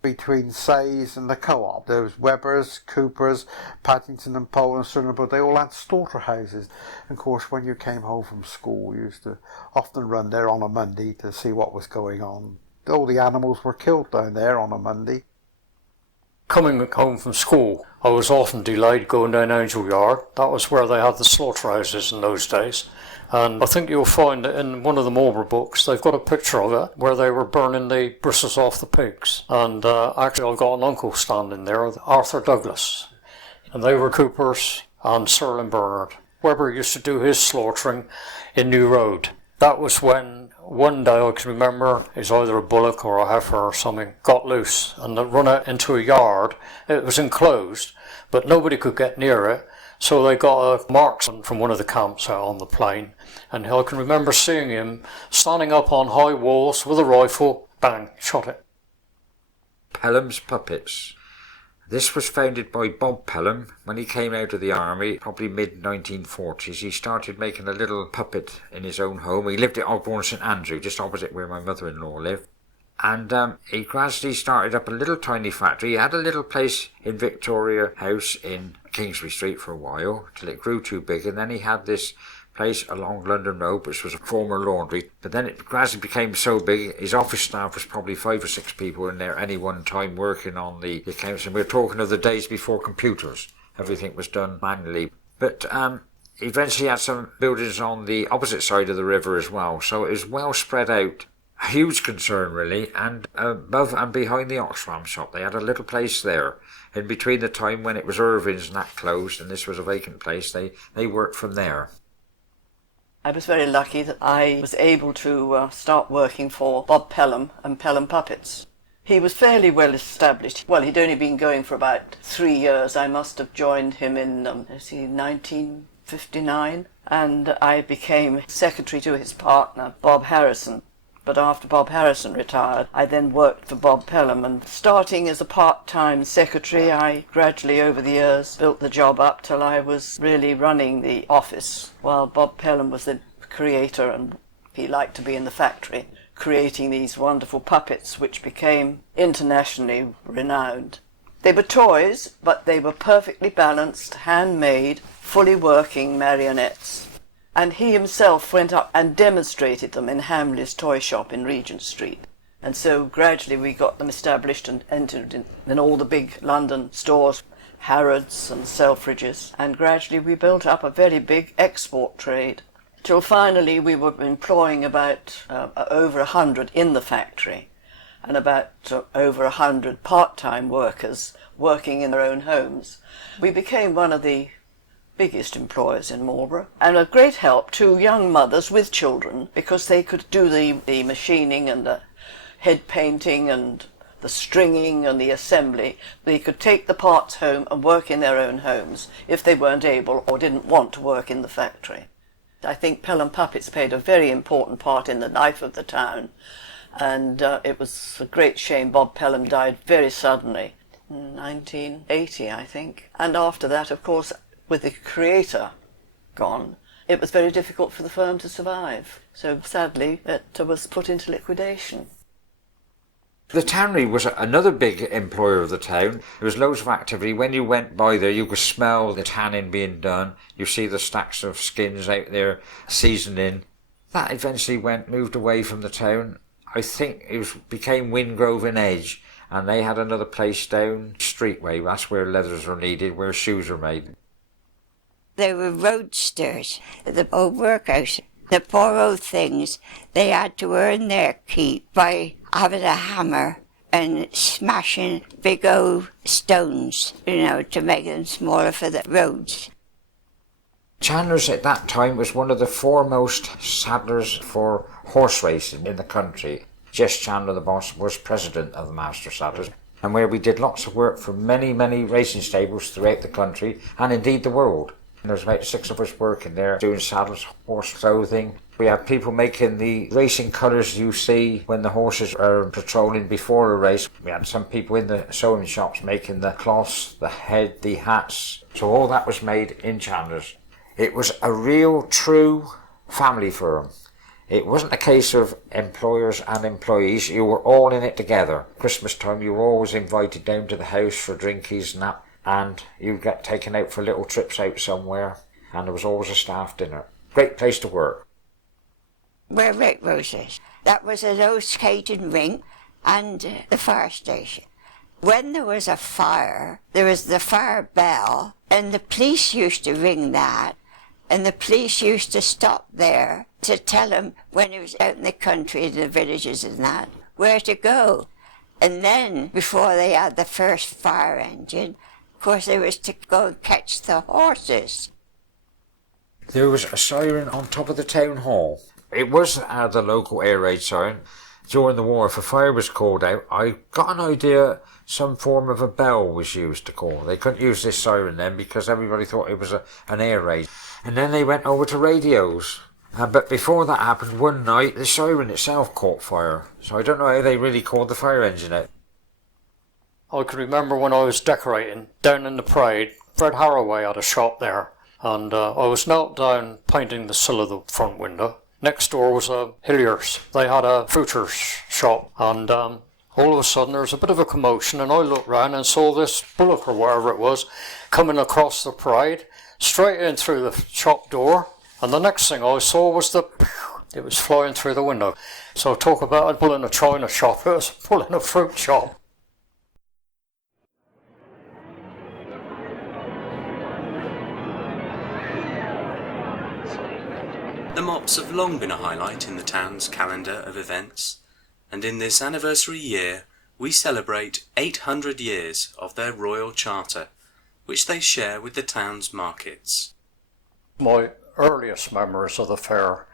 Between Sayes and the co-op, there was Webbers, Coopers, Paddington and Pole and Sunderland, they all had slaughterhouses. And of course, when you came home from school, you used to often run there on a Monday to see what was going on. All the animals were killed down there on a Monday. Coming home from school, I was often delayed going down Angel Yard. That was where they had the slaughterhouses in those days. And I think you'll find that in one of the Marlborough books, they've got a picture of it where they were burning the bristles off the pigs. And actually, I've got an uncle standing there, Arthur Douglas. And they were Coopers and Sirlin Bernard. Webber used to do his slaughtering in New Road. That was when one day I can remember is either a bullock or a heifer or something got loose and they run it into a yard. It was enclosed, but nobody could get near it. So they got a marksman from one of the camps out on the plain, and I can remember seeing him standing up on high walls with a rifle, bang, shot it. Pelham's Puppets. This was founded by Bob Pelham when he came out of the army, probably mid-1940s. He started making a little puppet in his own home. He lived at Ogbourne St Andrew, just opposite where my mother-in-law lived. And he gradually started up a little tiny factory. He had a little place in Victoria House in Kingsbury Street for a while, till it grew too big. And then he had this place along London Road, which was a former laundry. But then it gradually became so big, his office staff was probably 5 or 6 people in there any one time working on the accounts. And we're talking of the days before computers. Everything was done manually. But eventually had some buildings on the opposite side of the river as well. So it was well spread out. A huge concern, really, and above and behind the Oxfam shop, they had a little place there. In between the time when it was Irving's and that closed, and this was a vacant place, they worked from there. I was very lucky that I was able to start working for Bob Pelham and Pelham Puppets. He was fairly well established. Well, he'd only been going for about 3 years. I must have joined him in 1959, and I became secretary to his partner, Bob Harrison. But after Bob Harrison retired, I then worked for Bob Pelham, and starting as a part-time secretary, I gradually over the years built the job up till I was really running the office, while Bob Pelham was the creator and he liked to be in the factory, creating these wonderful puppets which became internationally renowned. They were toys, but they were perfectly balanced, handmade, fully working marionettes. And he himself went up and demonstrated them in Hamley's toy shop in Regent Street. And so gradually we got them established and entered in all the big London stores, Harrods and Selfridges, and gradually we built up a very big export trade, till finally we were employing about over 100 in the factory, and about over 100 part-time workers working in their own homes. We became one of the biggest employers in Marlborough, and a great help to young mothers with children, because they could do the machining and the head painting and the stringing and the assembly. They could take the parts home and work in their own homes if they weren't able or didn't want to work in the factory. I think Pelham Puppets played a very important part in the life of the town, and it was a great shame Bob Pelham died very suddenly in 1980, I think. And after that, of course, with the creator gone, it was very difficult for the firm to survive. So sadly, it was put into liquidation. The tannery was another big employer of the town. There was loads of activity. When you went by there, you could smell the tanning being done. You see the stacks of skins out there seasoning. That eventually moved away from the town. I think became Wingrove and Edge, and they had another place down Streetway. That's where leathers were needed, where shoes were made. They were roadsters, the old workhouse. The poor old things, they had to earn their keep by having a hammer and smashing big old stones, to make them smaller for the roads. Chandler's at that time was one of the foremost saddlers for horse racing in the country. Jess Chandler, the boss, was president of the Master Saddlers, and where we did lots of work for many, many racing stables throughout the country and indeed the world. There's about 6 of us working there doing saddles, horse clothing. We have people making the racing colours you see when the horses are patrolling before a race. We had some people in the sewing shops making the cloths, the head, the hats. So all that was made in Chandler's. It was a real, true family firm. It wasn't a case of employers and employees. You were all in it together. Christmas time, you were always invited down to the house for drinkies and that, and you'd get taken out for little trips out somewhere, and there was always a staff dinner. Great place to work. Where Rick Rose is, that was an old skating rink and the fire station. When there was a fire, there was the fire bell, and the police used to ring that, and the police used to stop there to tell them when it was out in the country, the villages and that, where to go. And then, before they had the first fire engine, of course, they was to go and catch the horses. There was a siren on top of the town hall. It wasn't the local air raid siren. During the war, if a fire was called out, I got an idea some form of a bell was used to call. They couldn't use this siren then because everybody thought it was an air raid. And then they went over to radios. But before that happened, one night the siren itself caught fire. So I don't know how they really called the fire engine out. I can remember when I was decorating down in the parade, Fred Haraway had a shop there, and I was knelt down painting the sill of the front window. Next door was a Hilliers. They had a fruiter's shop, and all of a sudden there was a bit of a commotion, and I looked round and saw this bullock or whatever it was coming across the parade, straight in through the shop door, and the next thing I saw was it was flying through the window. So talk about a bull in a china shop, it was a bull in a fruit shop. The mops have long been a highlight in the town's calendar of events, and in this anniversary year we celebrate 800 years of their royal charter, which they share with the town's markets. My earliest memories of the fair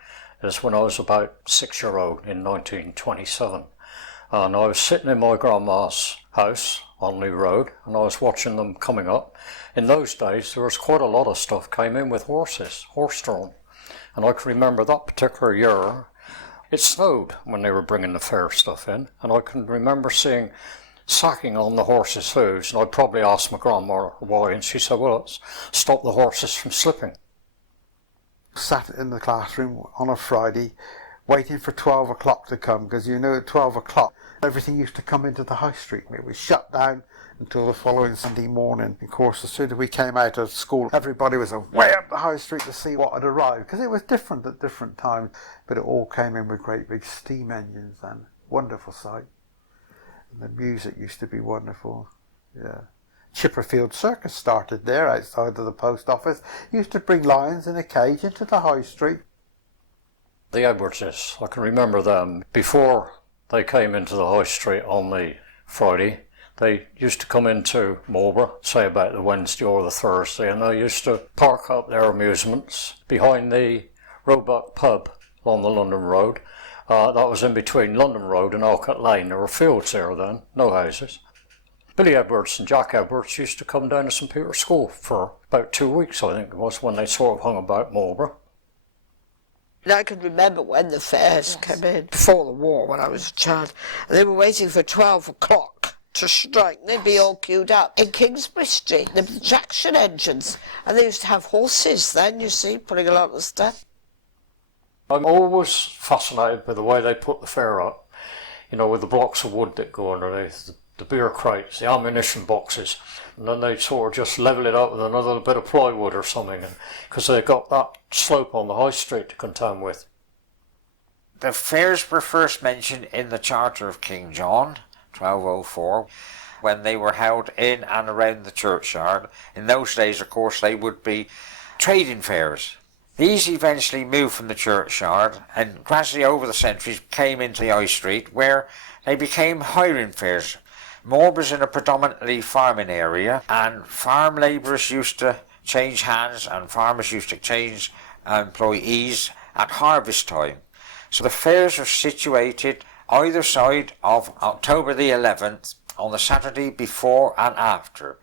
is when I was about 6-year-old in 1927, and I was sitting in my grandma's house on New Road, and I was watching them coming up. In those days there was quite a lot of stuff came in with horses, horse-drawn. And I can remember that particular year, it snowed when they were bringing the fair stuff in, and I can remember seeing sacking on the horses' hooves, and I probably asked my grandma why, and she said, well, it's stop the horses from slipping. Sat in the classroom on a Friday, waiting for 12 o'clock to come, because at 12 o'clock everything used to come into the high street. It was shut down until the following Sunday morning. Of course, as soon as we came out of school, everybody was away up the high street to see what had arrived, because it was different at different times, but it all came in with great big steam engines and wonderful sight. And the music used to be wonderful. Yeah. Chipperfield Circus started there outside of the post office. Used to bring lions in a cage into the high street. The Edwardses, I can remember them. Before they came into the high street on the Friday, they used to come into Marlborough, say about the Wednesday or the Thursday, and they used to park up their amusements behind the Roebuck pub on the London Road. That was in between London Road and Alcott Lane. There were fields there then, no houses. Billy Edwards and Jack Edwards used to come down to St Peter's School for about 2 weeks, I think it was, when they sort of hung about Marlborough. And I can remember when the fairs came in, before the war, when I was a child. They were waiting for 12 o'clock to strike. They'd be all queued up in Kingsbury Street, the traction engines. And they used to have horses then, you see, putting a lot of stuff. I'm always fascinated by the way they put the fair up, with the blocks of wood that go underneath, the beer crates, the ammunition boxes, and then they sort of just level it up with another bit of plywood or something, because they've got that slope on the high street to contend with. The fairs were first mentioned in the Charter of King John, 1204, when they were held in and around the churchyard. In those days, of course, they would be trading fairs. These eventually moved from the churchyard and gradually over the centuries came into the High Street, where they became hiring fairs. Marlborough's in a predominantly farming area, and farm labourers used to change hands and farmers used to change employees at harvest time. So the fairs are situated either side of October the 11th on the Saturday before and after.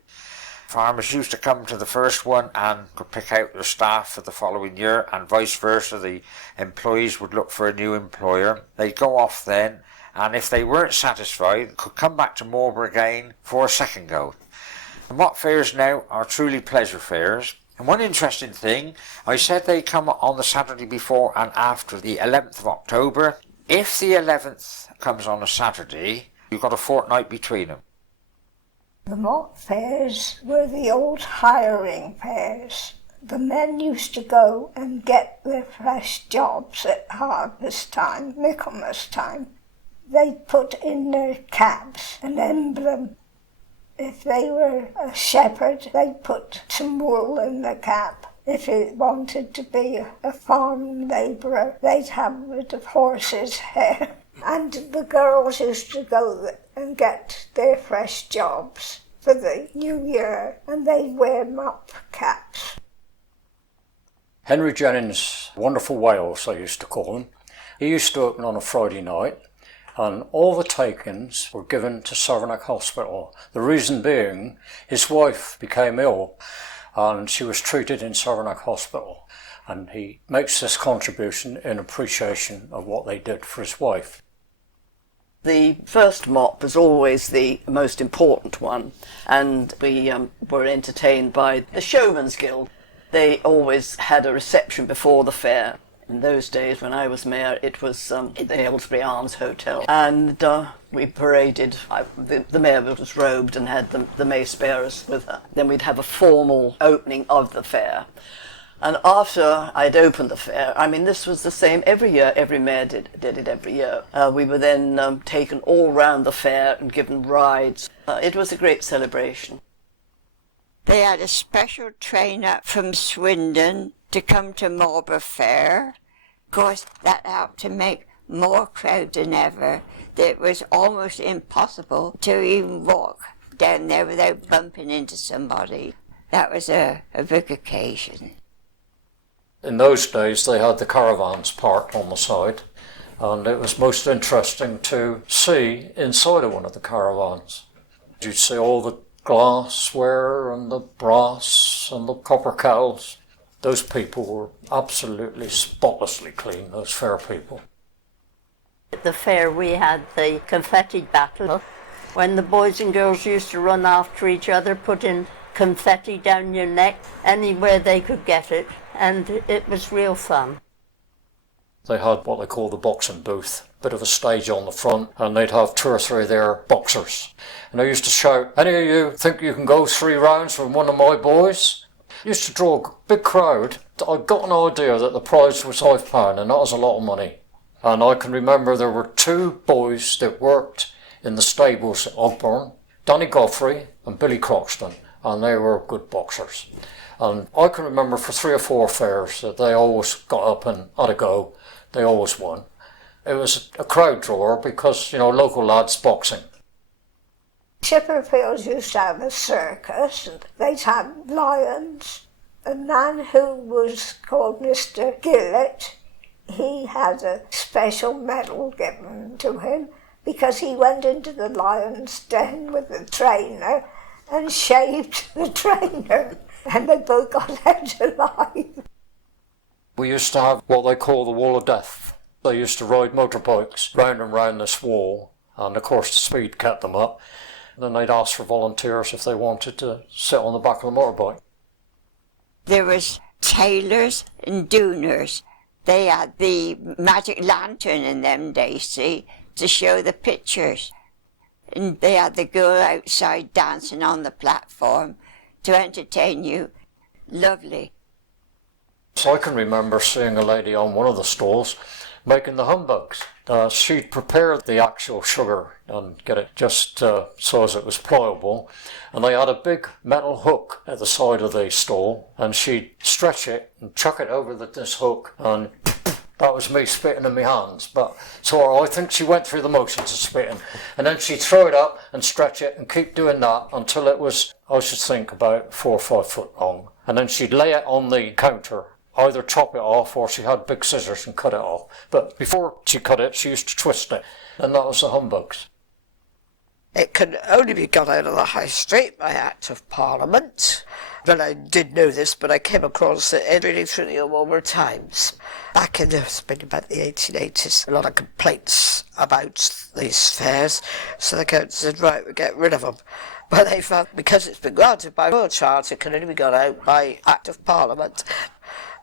Farmers used to come to the first one and could pick out their staff for the following year, and vice versa. The employees would look for a new employer. They'd go off then, and if they weren't satisfied, could come back to Marlborough again for a second go. The Mop Fairs now are truly pleasure fairs. And one interesting thing, I said they come on the Saturday before and after the 11th of October. If the 11th comes on a Saturday, you've got a fortnight between them. The Mop Fairs were the old hiring fairs. The men used to go and get their fresh jobs at harvest time, Michaelmas time. They put in their caps an emblem. If they were a shepherd, they put some wool in the cap. If it wanted to be a farm labourer, they'd have a bit of horse's hair. And the girls used to go and get their fresh jobs for the new year, and they'd wear mop caps. Henry Jennings' Wonderful Wales, I used to call him. He used to open on a Friday night, and all the takings were given to Saranac Hospital. The reason being, his wife became ill, and she was treated in Saranac Hospital. And he makes this contribution in appreciation of what they did for his wife. The first mop was always the most important one, and we were entertained by the Showman's Guild. They always had a reception before the fair. In those days, when I was mayor, it was the Aylesbury Arms Hotel, and we paraded. The mayor was robed and had the mace bearers with her. Then we'd have a formal opening of the fair. And after I'd opened the fair, I mean, this was the same every year. Every mayor did it every year. We were then taken all round the fair and given rides. It was a great celebration. They had a special train up from Swindon to come to Marlborough Fair. Of course, that helped to make more crowd than ever. It was almost impossible to even walk down there without bumping into somebody. That was a big occasion. In those days, they had the caravans parked on the side, and it was most interesting to see inside of one of the caravans. You'd see all the glassware and the brass and the copper kettles. Those people were absolutely spotlessly clean, those fair people. At the fair we had the confetti battle, when the boys and girls used to run after each other, putting confetti down your neck, anywhere they could get it, and it was real fun. They had what they call the boxing booth, bit of a stage on the front, and they'd have 2 or 3 there boxers. And they used to shout, "Any of you think you can go 3 rounds with one of my boys?" Used to draw a big crowd. I got an idea that the prize was £5, and that was a lot of money. And I can remember there were 2 boys that worked in the stables at Ogburn, Danny Godfrey and Billy Croxton, and they were good boxers. And I can remember for 3 or 4 fairs that they always got up and had a go. They always won. It was a crowd drawer because, you know, local lads boxing. Chipperfield used to have a circus, and they'd have lions. A man who was called Mr. Gillett, he had a special medal given to him because he went into the lion's den with the trainer and shaved the trainer, and they both got out alive. We used to have what they call the Wall of Death. They used to ride motorbikes round and round this wall, and of course the speed kept them up. Then they'd ask for volunteers if they wanted to sit on the back of the motorbike. There was tailors and dooners. They had the magic lantern in them days, see, to show the pictures. And they had the girl outside dancing on the platform to entertain you. Lovely. So I can remember seeing a lady on one of the stalls making the humbugs. She'd prepared the actual sugar and get it just so as it was pliable, and they had a big metal hook at the side of the stall, and she'd stretch it and chuck it over this hook, and that was me spitting in my hands. But so I think she went through the motions of spitting, and then she'd throw it up and stretch it and keep doing that until it was, I should think, about 4 or 5 foot long, and then she'd lay it on the counter, either chop it off or she had big scissors and cut it off. But before she cut it, she used to twist it, and that was the humbugs. It can only be got out of the High Street by Act of Parliament. Well, I did know this, but I came across it reading through the Marlborough Times. Back in it's been about the 1880s, a lot of complaints about these fairs, so the council said, right, we'll get rid of them. But they found, because it's been granted by Royal Charter, it can only be got out by Act of Parliament.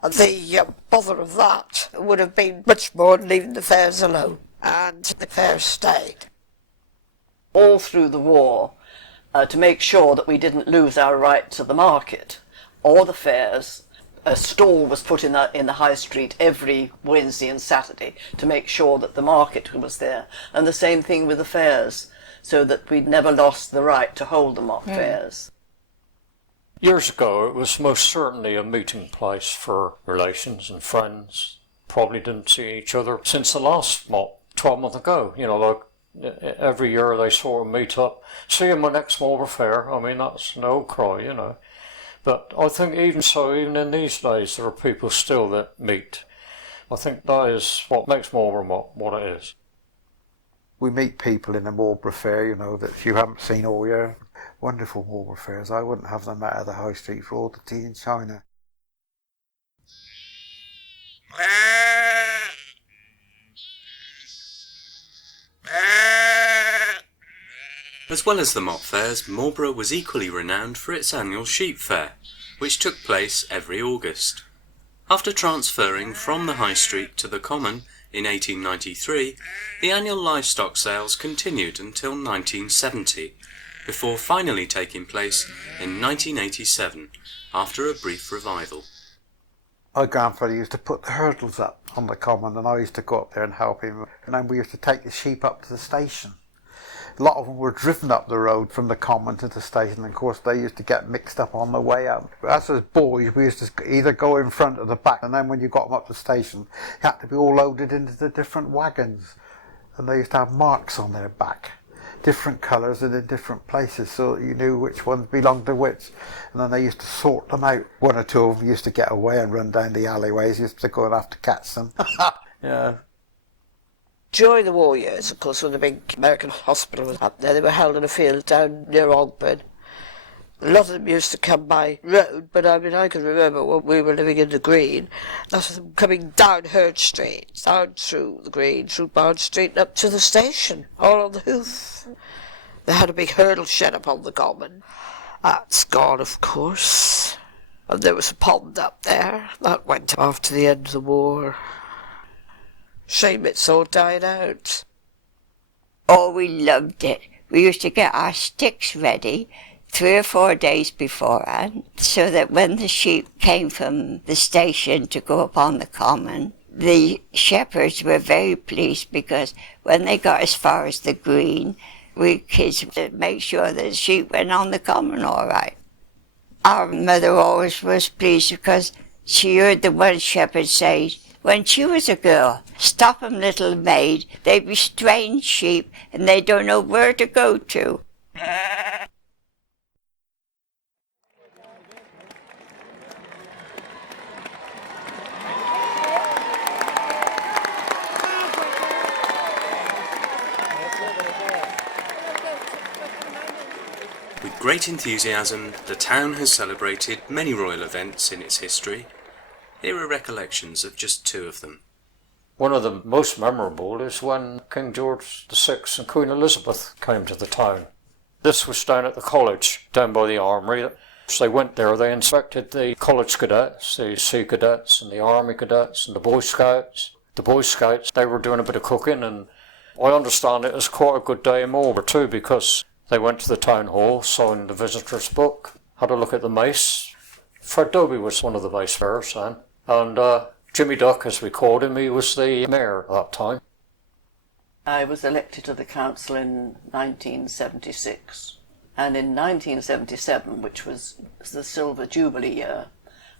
And the bother of that would have been much more than leaving the fairs alone, and the fairs stayed. All through the war, to make sure that we didn't lose our right to the market or the fairs, a stall was put in the high street every Wednesday and Saturday to make sure that the market was there, and the same thing with the fairs, so that we'd never lost the right to hold the mock fairs. Years ago, it was most certainly a meeting place for relations and friends. Probably didn't see each other since the last mop 12 months ago. You know, like every year they sort of meet up. See you in my next Marlborough Fair. I mean, that's no cry, you know. But I think even so, even in these days, there are people still that meet. I think that is what makes Marlborough Mop what it is. We meet people in the Marlborough Fair, you know, that you haven't seen all year. Wonderful Marlborough Fairs. I wouldn't have them out of the High Street for all the tea in China. As well as the mop fairs, Marlborough was equally renowned for its annual sheep fair, which took place every August. After transferring from the High Street to the Common in 1893, the annual livestock sales continued until 1970, before finally taking place in 1987, after a brief revival. My grandfather used to put the hurdles up on the Common, and I used to go up there and help him, and then we used to take the sheep up to the station. A lot of them were driven up the road from the Common to the station, and of course they used to get mixed up on the way up. As boys, we used to either go in front or the back, and then when you got them up to the station, you had to be all loaded into the different wagons, and they used to have marks on their back, different colours and in different places, so you knew which ones belonged to which, and then they used to sort them out. One or two of them used to get away and run down the alleyways. You used to go and have to catch them. Yeah. During the war years, of course, when the big American hospital was up there, they were held in a field down near Ogburn. A lot of them used to come by road, but I mean, I can remember when we were living in the Green, lots of them coming down Herd Street, down through the Green, through Barnes Street, and up to the station, all on the hoof. They had a big hurdle shed up on the Common. That's gone, of course. And there was a pond up there. That went after the end of the war. Shame it's all died out. Oh, we loved it. We used to get our sticks ready 3 or 4 days beforehand, so that when the sheep came from the station to go up on the Common, the shepherds were very pleased, because when they got as far as the Green, we kids would make sure that the sheep went on the Common all right. Our mother always was pleased, because she heard the one shepherd say, when she was a girl, "Stop 'em, little maid, they be strange sheep, and they don't know where to go to." With great enthusiasm, the town has celebrated many royal events in its history. Here are recollections of just 2 of them. One of the most memorable is when King George VI and Queen Elizabeth came to the town. This was down at the college, down by the armoury. So they went there, they inspected the college cadets, the sea cadets and the army cadets and the Boy Scouts. The Boy Scouts, they were doing a bit of cooking, and I understand it was quite a good day in Marlborough too, because they went to the town hall, signed the visitors' book, had a look at the mace. Fred Dobie was one of the mace bearers then, and Jimmy Duck, as we called him, he was the mayor at that time. I was elected to the council in 1976, and in 1977, which was the Silver Jubilee year,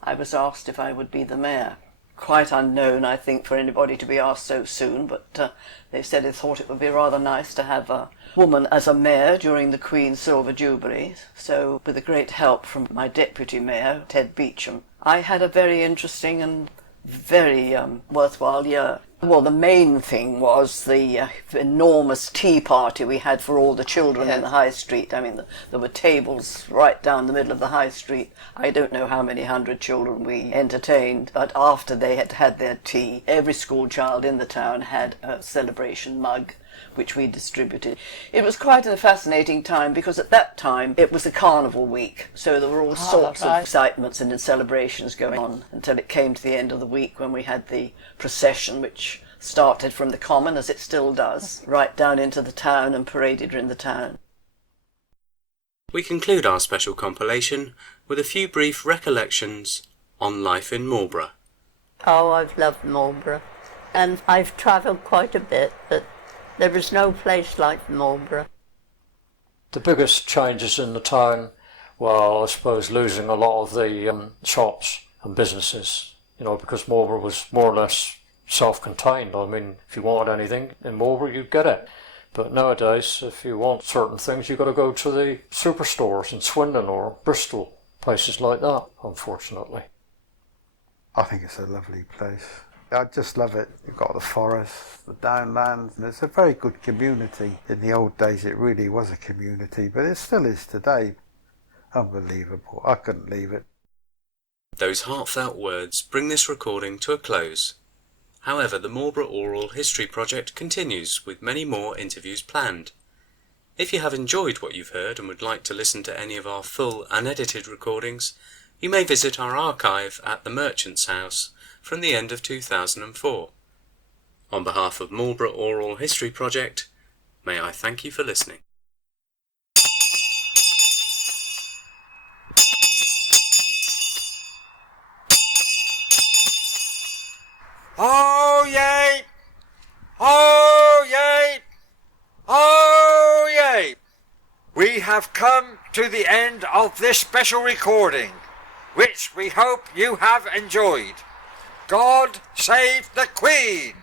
I was asked if I would be the mayor. Quite unknown, I think, for anybody to be asked so soon, but they said they thought it would be rather nice to have a woman as a mayor during the Queen's Silver Jubilee. So, with a great help from my deputy mayor, Ted Beecham, I had a very interesting and very worthwhile year. Well, the main thing was the enormous tea party we had for all the children in the High Street. I mean, there were tables right down the middle of the High Street. I don't know how many hundred children we entertained, but after they had had their tea, every school child in the town had a celebration mug, which we distributed. It was quite a fascinating time because at that time it was a carnival week, so there were all sorts of excitements and celebrations going on until it came to the end of the week when we had the procession, which started from the common, as it still does, right down into the town and paraded in the town. We conclude our special compilation with a few brief recollections on life in Marlborough. Oh, I've loved Marlborough, and I've travelled quite a bit, but there is no place like Marlborough. The biggest changes in the town, well, I suppose losing a lot of the shops and businesses, because Marlborough was more or less self-contained. I mean, if you wanted anything in Marlborough, you'd get it. But nowadays, if you want certain things, you've got to go to the superstores in Swindon or Bristol, places like that, unfortunately. I think it's a lovely place. I just love it. You've got the forest, the downlands, and it's a very good community. In the old days, it really was a community, but it still is today. Unbelievable. I couldn't leave it. Those heartfelt words bring this recording to a close. However, the Marlborough Oral History Project continues with many more interviews planned. If you have enjoyed what you've heard and would like to listen to any of our full unedited recordings, you may visit our archive at the Merchant's House from the end of 2004. On behalf of Marlborough Oral History Project, may I thank you for listening. Oh yay! Oh yay! Oh yay! We have come to the end of this special recording, which we hope you have enjoyed. God save the Queen!